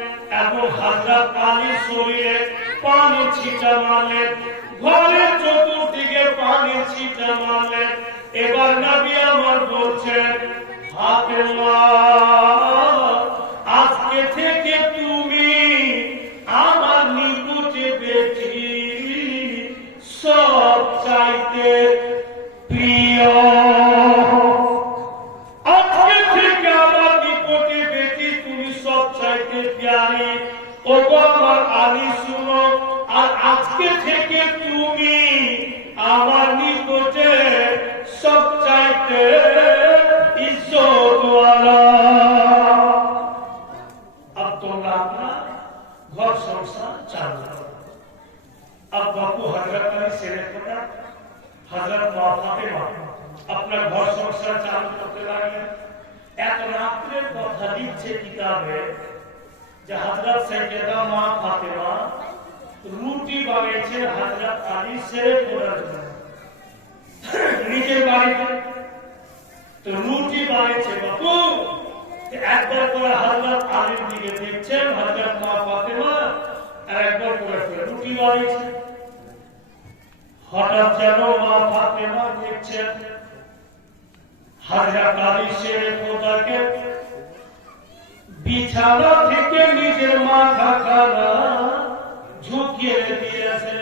এবং হযরত আলীর শরীরে পানি ছিটা মারলেন, ঘরের চতুর্দিকে পানি ছিটা মারলেন। এবার নবী আমার বলছেন, ফাতেমা আজকে থেকে তুমি আমার নিকটে বেটি সব চাইতে প্রিয়। আজকে থেকে আমার নিকটে বেটি তুমি সব চাইতে প্যারি। ও আমার আলী শুনো, আর আজকে থেকে তুমি আমার নিকটে সব চাইতে ইজ্জতওয়ালা। अब তোমরা আপনার ঘর সংসার চালু করো। अब बापू हजरत अली शेर खुदा हजरत মা ফাতেমা আপনার ঘর সংসার চালু করতে লাগলেন। এক রাত্রের কথা দিচ্ছে কিতাবে যে হযরত সাইয়েদা মা ফাতেমা রুটি বানিয়েছেন হযরত আলী শের খুদার জন্য নিজের বাড়িতে। তো রুটি বানিয়েছে বাপু, একবার করে হযরত আলীর দিকে দেখছেন হযরত মা ফাতেমা, আর একবার করে রুটি বানিয়েছে। হঠাৎ যেন মা ফাতেমা দেখছেন হযরত আলী শের খোদাকে বিছানা থেকে নিজের মাথা খানা ঝুঁকিয়ে দিয়েছে।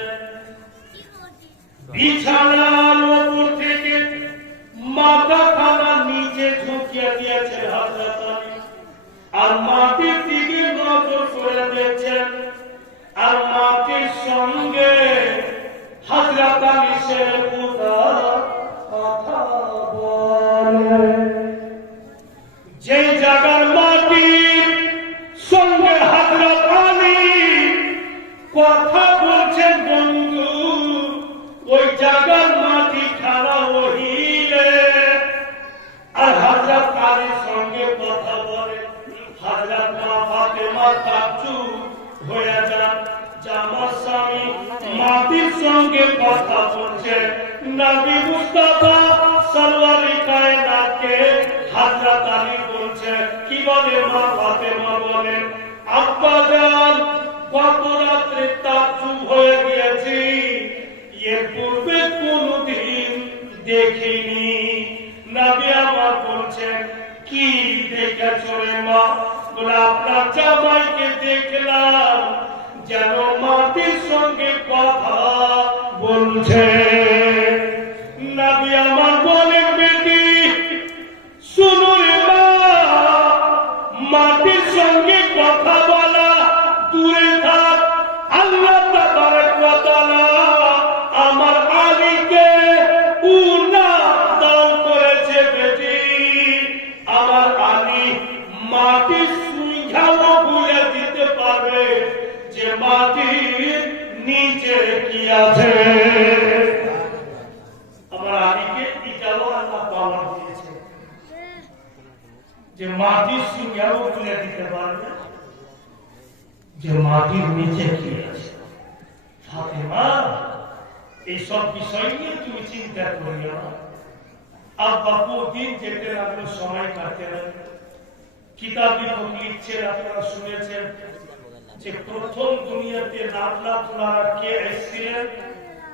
বিছানার উপর থেকে মাথা খানা নিচে ঝুঁকিয়ে দিয়েছে হযরত আলী, আর মাটির দিকে নজর করে দেখছেন, আর মাটির সঙ্গে হযরত আলী শের খোদা কথা বলে। যে জায়গার মাটির সঙ্গে হযরত আলী কথা বলছেন বন্ধু, ওই জায়গার মাটি খানা রহিলে আর হযরত আলীর সঙ্গে কথা বলে। হযরত মা ফাতেমা তাজ্জুব হয়ে যান যে আমার স্বামী মাটির সঙ্গে কথা বলছে। নবী মুস্তাফা সরওয়ারে কায়নাতকে হযরত আলী বলছে, কি বলে মা ফাতেমা বলেন, আব্বা জান গত রাত্রে তাজ্জুব হয়ে গিয়েছি, এর পূর্বে কোনদিন দেখিনি। নবী আমার বলছেন, কি দেখেছো রে মা? বলে আপনার জামাইকে দেখলাম যেন মাটির সঙ্গে কথা বলছে। নবী আমার বলেন, বেটি শুনো রে মা, মাটির সঙ্গে কথা বলা দূরে থাক, আল্লাহ তাবারক ওয়া তাআলা আমার আলীকে উন্নত দান করেছে বেটি। আমার আলী মাটির সুইঘাও ভুলে দিতে পারবে যে মাটির নিচে কি আছে। আমার আলীকে ইজাও আল্লাহ তাআলা দিয়েছে যে মাটির সুইঘাও ভুলে দিতে পারবে যে মাটির নিচে কি আছে। ফাতেমা এই সব বিষয় নিয়ে তুমি চিন্তা করিও না। আর বাপু দিন যেতে লাগলো, সময় কাটতে লাগলো। কিতাবি লিখছেন, আপনারা শুনেছেন যে প্রথম দুনিয়াতে নাতলা তোলারা কে এসেছিলেন?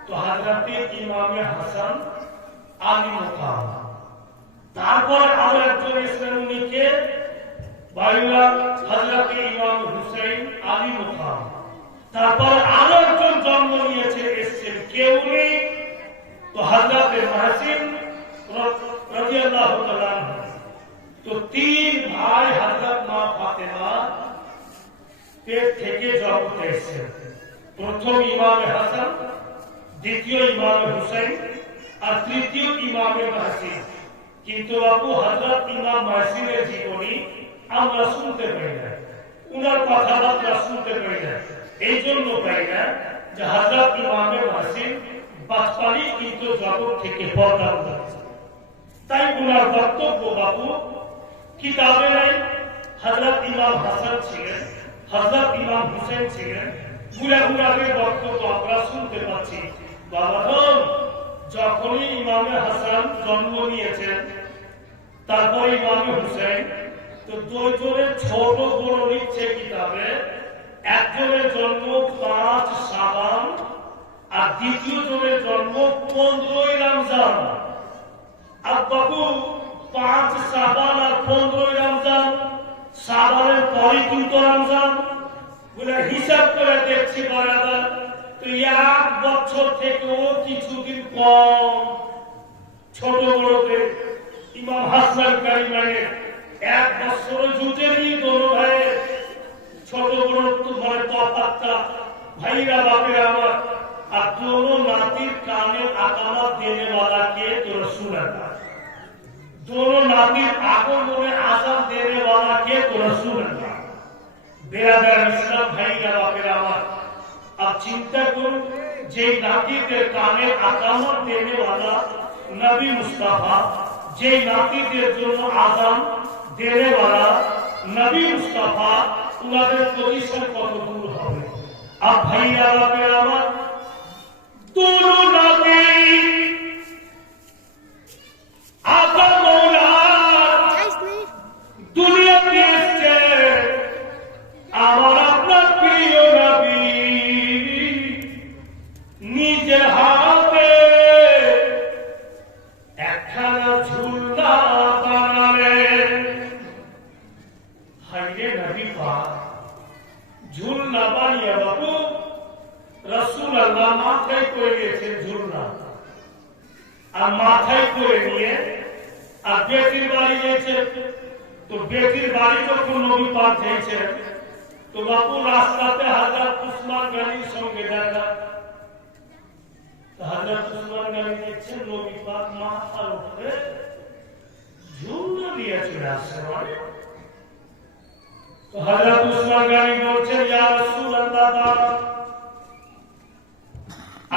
তো হযরতে ইমামে হাসান আলী মুকাম। তারপর আরো একজন এসেছিলেন, উনি কে? বাইলা হযরতে ইমাম হুসাইন আলী মুকাম। তারপর আরো একজন জন্ম নিয়েছে, এসেছেন কে উনি? তো হযরতে মাহসিন রাদিয়াল্লাহু তাআলা। তো তিন ভাই হযরত মা ফাতেমা পেট থেকে জগতে এসেছেন। প্রথম ইমামে হাসান, দ্বিতীয় ইমামে হুসাইন, আর তৃতীয় ইমামে মাহসিন। কিন্তু বাবু হযরত ইমাম মাহসিনের জীবনী আমরা শুনতে পাই না, উনার কথাবার্তা শুনতে পাই না। এই জন্য পাই না যে হযরত ইমামে মাহসিন বাচপানি কিন্তু জগৎ থেকে পর্দা করেছে। তাই উনার বক্তব্য বাবু কিতাবে নাই। হযরত ইমাম হাসান ছিলেন, হযরত ইমাম হুসাইন ছিলেন, উনাদের বক্তব্য আমরা শুনতে পাচ্ছি। বাবা যখনই ইমামে হাসান জন্ম নিয়েছেন, তারপর ইমাম হুসেন। তো দুজনের ছোট বড় নিচ্ছে কিতাবে, একজনের জন্ম 5 শাবান আর দ্বিতীয় জনের জন্ম 15 রমজান। আর বাবু 5 শাবান আর 15 রমজান, শাবানের পরে কিন্তু রমজান বলে হিসাব করে দেখছি বারাদার। তো 1 বছর থেকেও কিছুদিন কম ছোট বড়তে। ইমাম হাসান কারিমানের 1 বছর জুটে নিয়ে দোনো ভাই ছোট বড় তোমার তফাৎটা ভাইরা বাপেরা আমার। আর দোনো নাতির কানে আকামা দেনে वाला के तो रसूल अल्लाह। दोनों नातिর আগমনে আযান দেনে वाला के तो रसूल अल्लाह। বেরাদার ইসলাম ভাইরা বাপেরা আমার, आप चिंता করুন যে নাতিদের কানে আকামা দেনে वाला নবী মুস্তাফা, যে নাতিদের জন্য আযান দেনে वाला নবী মুস্তাফা, উনাদের পজিশন কত দূর হবে। আর ভাইরা বাপেরা আমার, दोनों नाती आका मौला दुनिया के एসছে আমার আপনার প্রিয় নবী নিজের হাতে একখানা ঝুলনা বানালেন। হাইরে নবী পাক ঝুলনা বানিয়ে বাবু রসুল আল্লাহ মাথায় করে নিয়েছেন ঝুলনা। আর মাথায় করে নিয়ে আর বেটির বাড়ি গেছে। তো বেটির বাড়ি যখন নবী পাক গেছেন, তো বাপু রাস্তাতে হযরত উসমান গনির সঙ্গে দেখা। তো হযরত উসমান গনি দেখছেন নবী পাক মাথার উপরে ঝুলনা দিয়ে চলে আসছে। তো হযরত উসমান গনি বলছেন, ইয়া রাসূলুল্লাহ,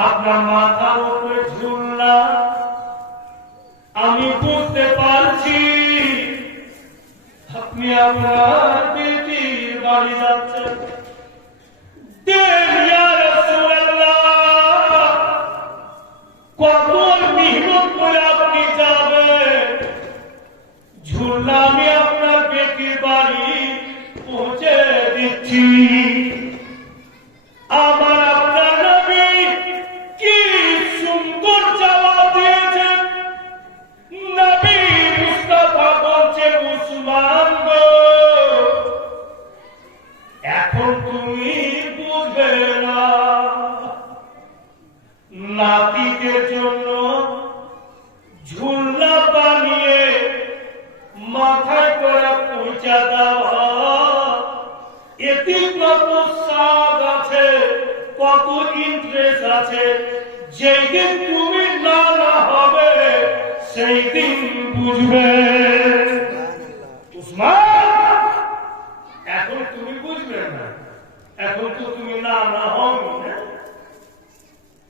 আপনার মাথার উপরে ঝুলনা আমি বুঝতে পারছি আপনি আপনার বেটির বাড়ি যাচ্ছেন। ইয়া রাসূলুল্লাহ, কত মেহনত করে আপনি যাবেন, ঝুলনা আমি আপনার বেটির বাড়ি পৌঁছে দিচ্ছি। আমার আপনার নবী কি সুন্দর জবাব দিয়েছেন। নবী মুস্তাফা বলছেন, উসমান গো, এখন তুমি বুঝবে না, নাতিদের জন্য ঝুলনা বানিয়ে মাথায় করে পৌঁছা দেওয়া, এতে কত স্বাদ আছে, কত ইন্টারেস্ট আছে। যেই দিন তুমি না হবে সেই দিন বুঝবে। উসমান, এখন তুমি বুঝবে না, এখন তো তুমি না হবে।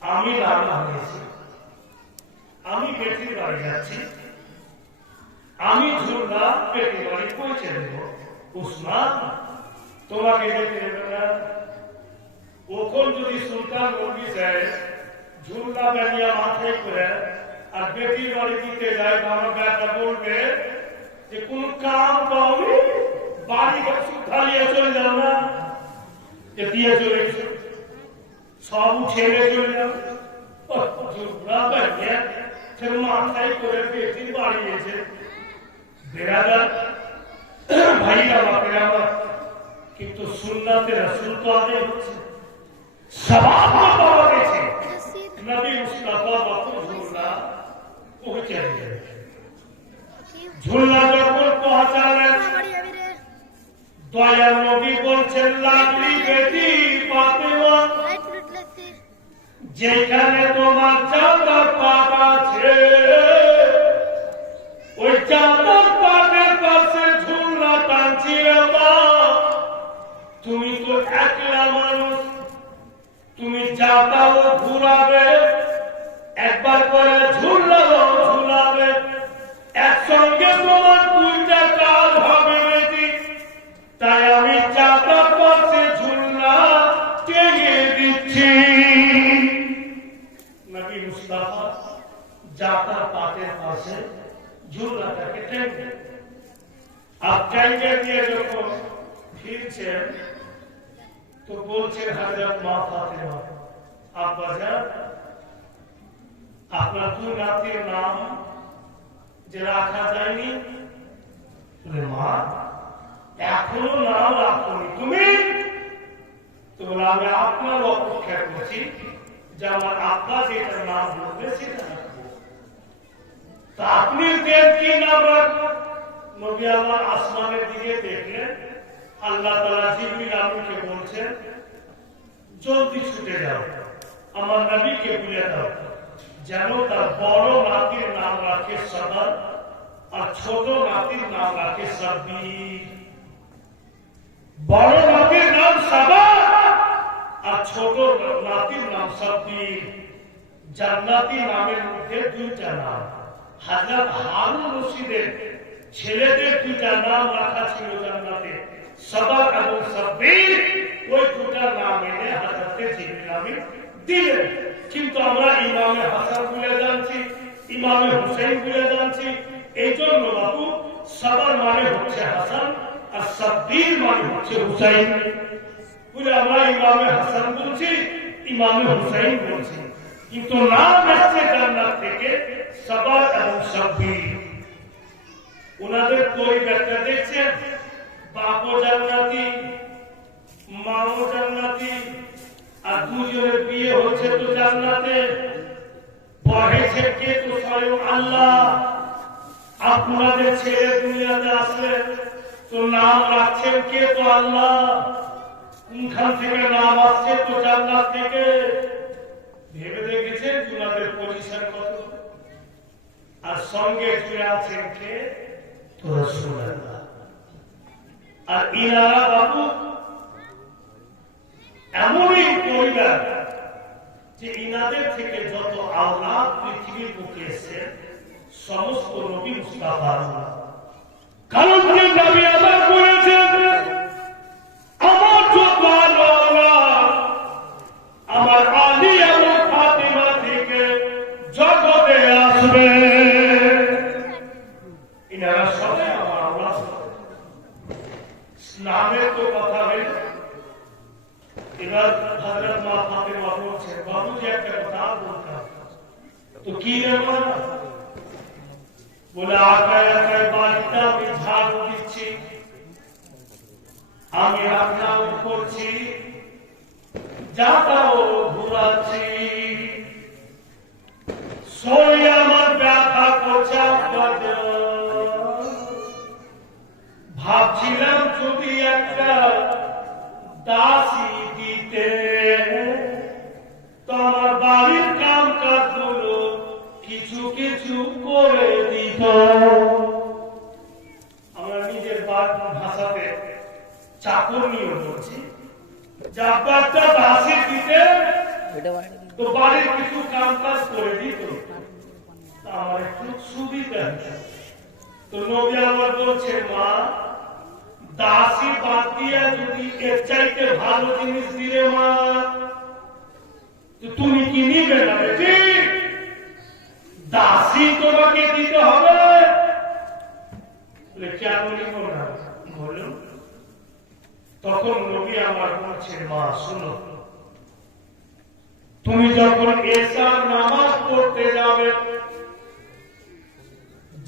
আমি না হয়েছি, আমি বেটির বাড়ি যাচ্ছি, আমি ঝুলনা বেটির বাড়ি পৌঁছে দেব। উসমান, তোমাকে যেতে দেবে না। ওখন যদি সুলতান রবি সাহেব ঝুলনা বানিয়ে মাথায় করে আর বেটির বাড়ি দিতে যায়, তো আমার বেটা বলবে যে কোন কাম পাওনি, বাড়ি খালিয়ে চলে যাও না, যে দিয়ে চলে গেছে, সব ছেড়ে চলে যাও। ঝুলনা বানিয়ে ফের মাথায় করে বেটির বাড়ি গেছে। বেরাদার ভাইরা বাপেরা আমার, কিন্তু সুন্নাতে রাসূল তো আগে হচ্ছে, সওয়াব পাওয়া গেছে। নবী মুস্তাফা বাপু ঝুলনা পৌঁছে দিলেন। ঝুলনা যখন পৌঁছালেন, দয়ার নবী বলছেন, লাডলি বেটি ফাতেমা, যেখানে তোমার চাদর পাট আছে, ওই চাদর পাটের পাশে ঝুলনা টানছি। তুমি তো একলা মানুষ, তুমি যাতাও ঘুরাবে, একবার করে ঝুলাবে, একসঙ্গে তোমার 2টা কাজ হবে বেটি। তাই আমি চাতার পাশে ঝুলনা টেনে দিচ্ছি। নবী মুস্তাফা যাতার পাটের পাশে ঝুলাটাকে টেনে আর টেনে দিয়ে যখন ফিরছেন তো বলছেন হযরত মা ফাতেমা, আব্বাজান আপনার দুই নাতির নাম যে রাখা যায়নি, মা এখনো নাম রাখনি তুমি? তো বলে আমি আপনার অপেক্ষা করছি যে আমার আব্বা যেটা নাম বলবে সেটা রাখবো। তা আপনি দেন কি নাম রাখবো? নবী আমার আসমানের দিকে দেখলেন, আল্লাহ তাআলা জিবরিল আমিনকে বলছেন জলদি ছুটে যাও, আমার নবীকে বলে দাও যেন তার বড় নাতির নাম রাখে সদর আর ছোট নাতির নাম রাখে সাব্বির। বড় নাতির নাম সদর আর ছোট নাতির নাম সাব্বির। জান্নাতি নামের মধ্যে দুইটা নাম। হযরত হারুন রশিদের ছেলেদের দুইটা নাম রাখা ছিল জান্নাতে, সদর এবং সাব্বির। ওই দুটা নাম এনে হযরত জিবরিল আমিন দিলেন। কিন্তু আমরা ইমামে হাসান বলে জানছি, ইমামে হুসাইন বলে জানছি। এই জন্য বাবু সদর মানে হচ্ছে হাসান আর সাব্বির মানে হচ্ছে হুসাইন বলে আমরা ইমামে হাসান বলছি, ইমামে হুসাইন বলছি। কিন্তু নাম আসছে জান্নাত থেকে সদর এবং সাব্বির। ওনাদের পরিবারটা দেখছেন, বাপও জান্নাতি, মাও জান্নাতি, আর দুজনের বিয়ে হচ্ছে তো জান্নাতে, পড়েছে কে? তো স্বয়ং আল্লাহ। আপনাদের ছেলে দুনিয়াতে আসলে তো নাম রাখছেন কে? তো আল্লাহ। কোনখান থেকে নাম আসছে? তো জান্নাত থেকে। ভেবে দেখেছেন ওনাদের পজিশন কত? আর সঙ্গে জুড়ে আছেন কে? তো রাসূলুল্লাহ। আর ইনারা বাবু এমনই পরিবার যে ইনাদের থেকে যত আওলাদ পৃথিবীর বুকে এসেছে সমস্ত নবী মুস্তাফা। কারণ যে নবী আল্লাহ বলেছেন আমার যত আওলাদ আমার আলী এবং ফাতিমা থেকে জগতে আসবে। ইনারা সবাই আমার আওলাদ। নামের তো কথা হইল। এবার হযরত মা ফাতেমা বলছেন, বাবুজি একটা কথা বলতাম। তো কি ব্যাপার? বলে আকায় আকায় বাড়িটা আমি ঝাড়ু দিচ্ছি, আমি রান্নাও করছি, যাতাও ঘুরাচ্ছি, শরীরে আমার ব্যথা করছে। ভাবছিলাম যদি একটা দাসী দিতে তো আমার বাড়ির কাম কাজ গুলো কিছু কিছু করে দিত। আমরা নিজের ভাষাতে চাকর নিয়ে বলছি যে একটা দাসী দিতে তো বাড়ির কিছু কাম কাজ করে দিত, আমার একটু সুবিধা। তো নবী আমার বলছে, মা দাসী বাদ দিয়া যদি এর চাইতে ভালো জিনিস দিলে মা তো তুমি কি নিবে না? বেটি দাসী তোমাকে দিতে হবে। কেন নিব না বলুন? তখন নবী আমার বলছে, মা শুনো, তুমি যখন এশার নামাজ পড়তে যাবে,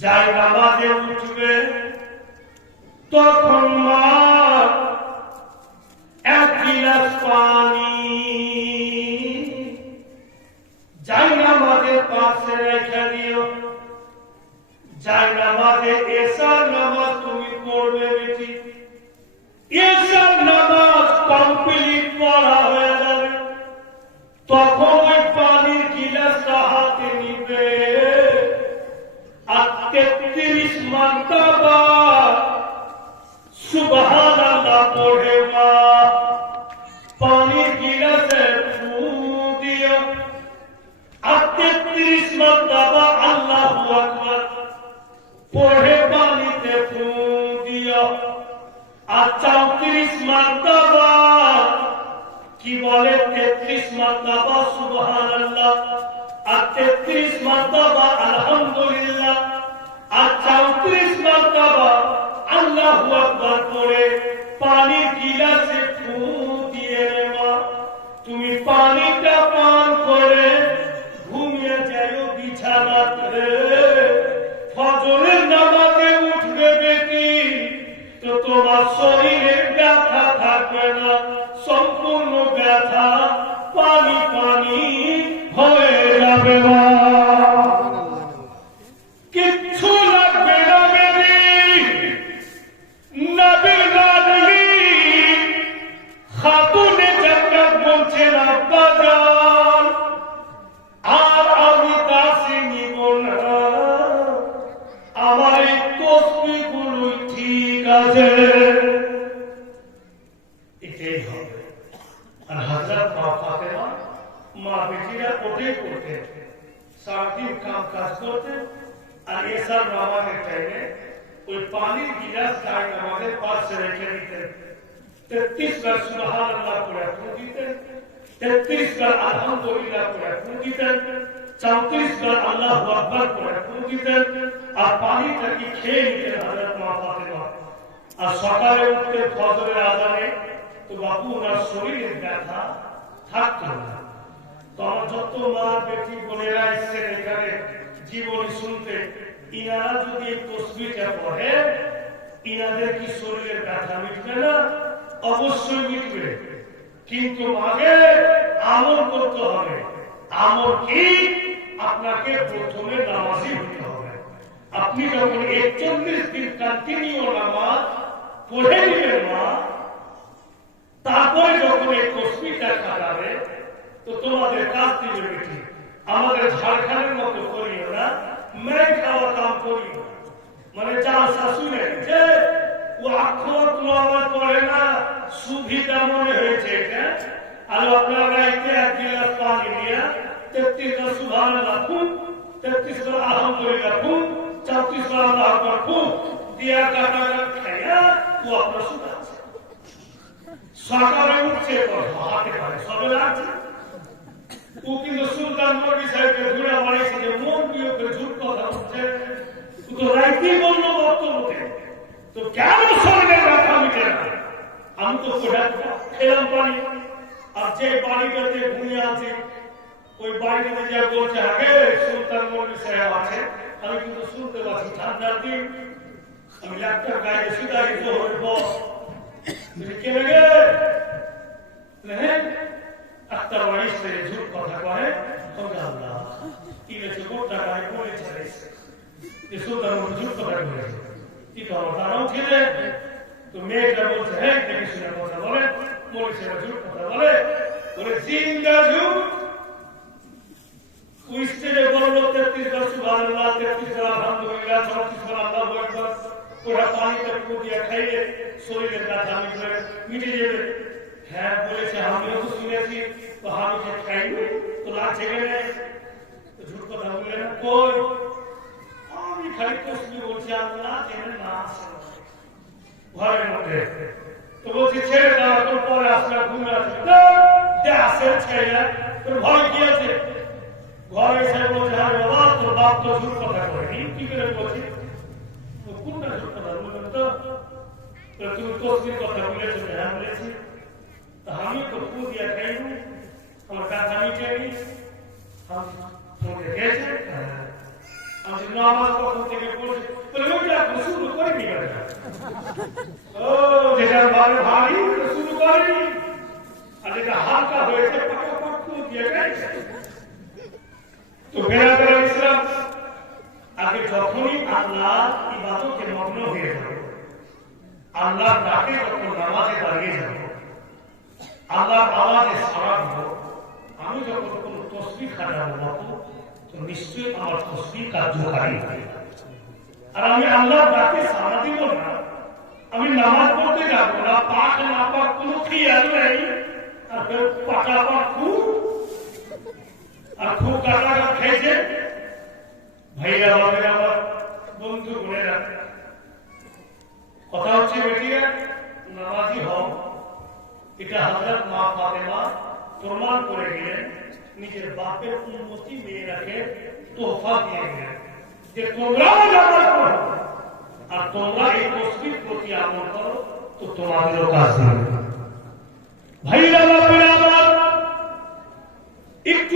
যাই নামাজে উঠবে, তখন মা এক গিলাস পানি যাই নামাজের পাশে রেখে দিও। যাই নামাজে এশার নামাজ তুমি পড়বে বেটি, এশার নামাজ কমপ্লিট পড়া হয়ে যাবে, তখন ওই পানির গিলাসটা হাতে নিবে আর 33 মারতাবা সুবহানাল্লাহ পড়ে মা পানির গিলাসে ফু দিও আর 33 মারতাবা আল্লাহু আকবার পড়ে পানিতে ফু দিও আর 34 মারতাবা কি বলে 33 মারতাবা সুবহানাল্লাহ আর 33 মারতাবা আলহামদুলিল্লাহ আর 34 মারতাবা আল্লাহু আকবার পড়ে পানির গিলাসে ফু দিয়ে নেওয়া। তুমি পানিটা পান করে ঘুমিয়ে যাও বিছানাতে। ফজরের নামাজে উঠবে বেটি তো তোমার শরীরে ব্যথা থাকবে না, সম্পূর্ণ ব্যথা পানি পানি হয়ে যাবে না। কিচ্ছু লাগবে না বেবি, নবী লাডলি খাতুনে জান্নাত বলছেন আব্বাজান, আর আমি কাছে নিব না, আমার এই তসবিহগুলো ঠিক আছে। এটাই হবে। আর হযরত মা ফাতেমা মা বেটিরা ওটাই করতেন, সারাদিন কাম কাজ করতেন। আর এসার নামাজের টাইমে ওই পানির গিলাস গায়ে নামাজের পাশে রেখে দিতেন। 33 বার সুবহানাল্লাহ করে ফু দিতেন, 33 বার আলহামদুলিল্লাহ করে ফু দিতেন, 34 বার আল্লাহু আকবার করে ফু দিতেন। আর পানিটাকে খেয়ে নিতেন হযরত মা ফাতেমা। আর সকালে উঠতে ফজরের আজানে তো বাবু ওনার শরীরে ব্যথা থাকতো না। তো আমার যত মা বেটি বোনেরা এসছেন এখানে জীবনী শুনতে, ইনারা যদি এই তসবিহটা পড়ে ইনাদের কি শরীরের ব্যথা মিটবে না? অবশ্যই মিটবে, কিন্তু আগে আমল করতে হবে। আমল কি? আপনাকে প্রথমে নামাজি হতে হবে। আপনি যখন 41 দিন কন্টিনিউ নামাজ পড়ে নেবেন মা, তারপরে যখন এই তসবিহটা খাটাবে তো তোমাদের কাজ দিবে বেটি। আমাদের ঝাড়খণ্ডের মতো করিও না, মেয়ে খাওয়া কাম করিও। মানে জালসা শুনে যে ও আক্ষর আমার পড়ে না, সুবিধা মনে হয়েছে এটা। আর আপনার গাইতে 1 গিলাস পানি দিয়া 33 বার সুবহানাল্লাহ ফু, 33 বার আলহামদুলিল্লাহ ফু, 34 বার আল্লাহু আকবার ফু দিয়া কাটা খায়া ও আপনার সুবিধা আছে। সকালে উঠছে হাতে পারে সবে লাগছে। ও কিন্তু সুলতান মৌলভী সাহেবকে ঘুরে বাড়িয়েছে যে মন বিয়োগের ঝুট কথা হচ্ছে। ও তো রাইতেই বললো বক্তব্যতে, তো কেন শরীরের ব্যথা মিটে না? আমি তো খেলাম পানি, আর যে বাড়িটাতে ঘুমিয়ে আছে ওই বাড়িটাতে যা বলছে আগে সুলতান মৌলভী সাহেব আছে, আমি কিন্তু শুনতে পাচ্ছি ঠান্ডার দিন আমি ল্যাপটপ গায়ে শুধাই বস কেন গে একটা বাড়ি ছেড়ে ঝুট কথা করে আল্লাহ ইংরেজি গোটা গায়ে বলেছে যে সুলতান ঝুট কথা বলেছে কি তো আমার তারাও ছেলে। তো মেয়েটা বলছে হ্যাঁ দেখে শুনে কথা বলে, বলেছে ঝুট কথা বলে, বলে জিন্দা ঝুট। ওই স্টেজে বললো 33 বার সুবহানাল্লাহ, 33 বার আলহামদুলিল্লাহ, 34 বার আল্লাহু আকবার। ওরা পানিটা পুরো দিয়ে খাইলে শরীরের ব্যথা মিটে যাবে। হ্যাঁ বলেছে, আমিও তো শুনেছি, তো আমি খাইনি তো লাগছে গেলে ঝুট কথা বললে না। কই আমি খালি তসবিহ বলছি, আল্লাহ জেনে না আসে ঘরের মধ্যে। তো বলছি ছেড়ে দাও, তোর পরে আসলে ঘুমে আসবে আসে ছেড়ে তোর ভয় কি আছে? ঘরে এসে বলছে আরে বাবা তোর বাপ তো ঝুট কথা করেনি। কি করে বলছি? কোনটা ঝুট কথা বলবেন তো? তুমি তসবির কথা বলেছো? হ্যাঁ বলেছি। আমি তো ফু দিয়া খাইনি, আমার ব্যথা মিটেনি। দেখেছে আমি নামাজ কখন থেকে পড়ছি, বলে ওইটা শুরু করিনি। ও যেটা ভালো ভারী শুরু করিনি, আর যেটা হালকা হয়েছে পাকা ফু দিয়ে গেছে। তো বেরাদার ইসলাম, আগে যখনই আল্লাহ ইবাদতে মগ্ন হয়ে যাবে, আল্লাহ ডাকে যখন নামাজে দাঁড়িয়ে যাব, আল্লাহ আওয়াজে সাড়া দিব, আমি যখন কোন তসবিহ খাটাবো বাবু, তো নিশ্চয়ই আমার তসবিহ কার্যকারী হবে। আর আমি আল্লাহ ডাকে সাড়া দিব না, আমি নামাজ পড়তে যাবো না, পাক না পাক কোনো খেয়াল নেই, আর পাকা পাক খুব আর খুব কাটা খেয়েছে। ভাইরা বাবারা, আমার বন্ধু বোনেরা, কথা হচ্ছে বেটিরা নামাজি হও, এটা হযরত মা ফাতেমা প্রমাণ করে গেলেন, নিজের বাপের উন্মতি মেয়েরাকে তোহফা দিয়ে গেলেন। যে তোমরাও নামাজ পড়ো আর তোমরা এই তসবির প্রতি আমল করো, তো তোমাদেরও কাজ হবে। ভাইরা বাপেরা আমার, একটু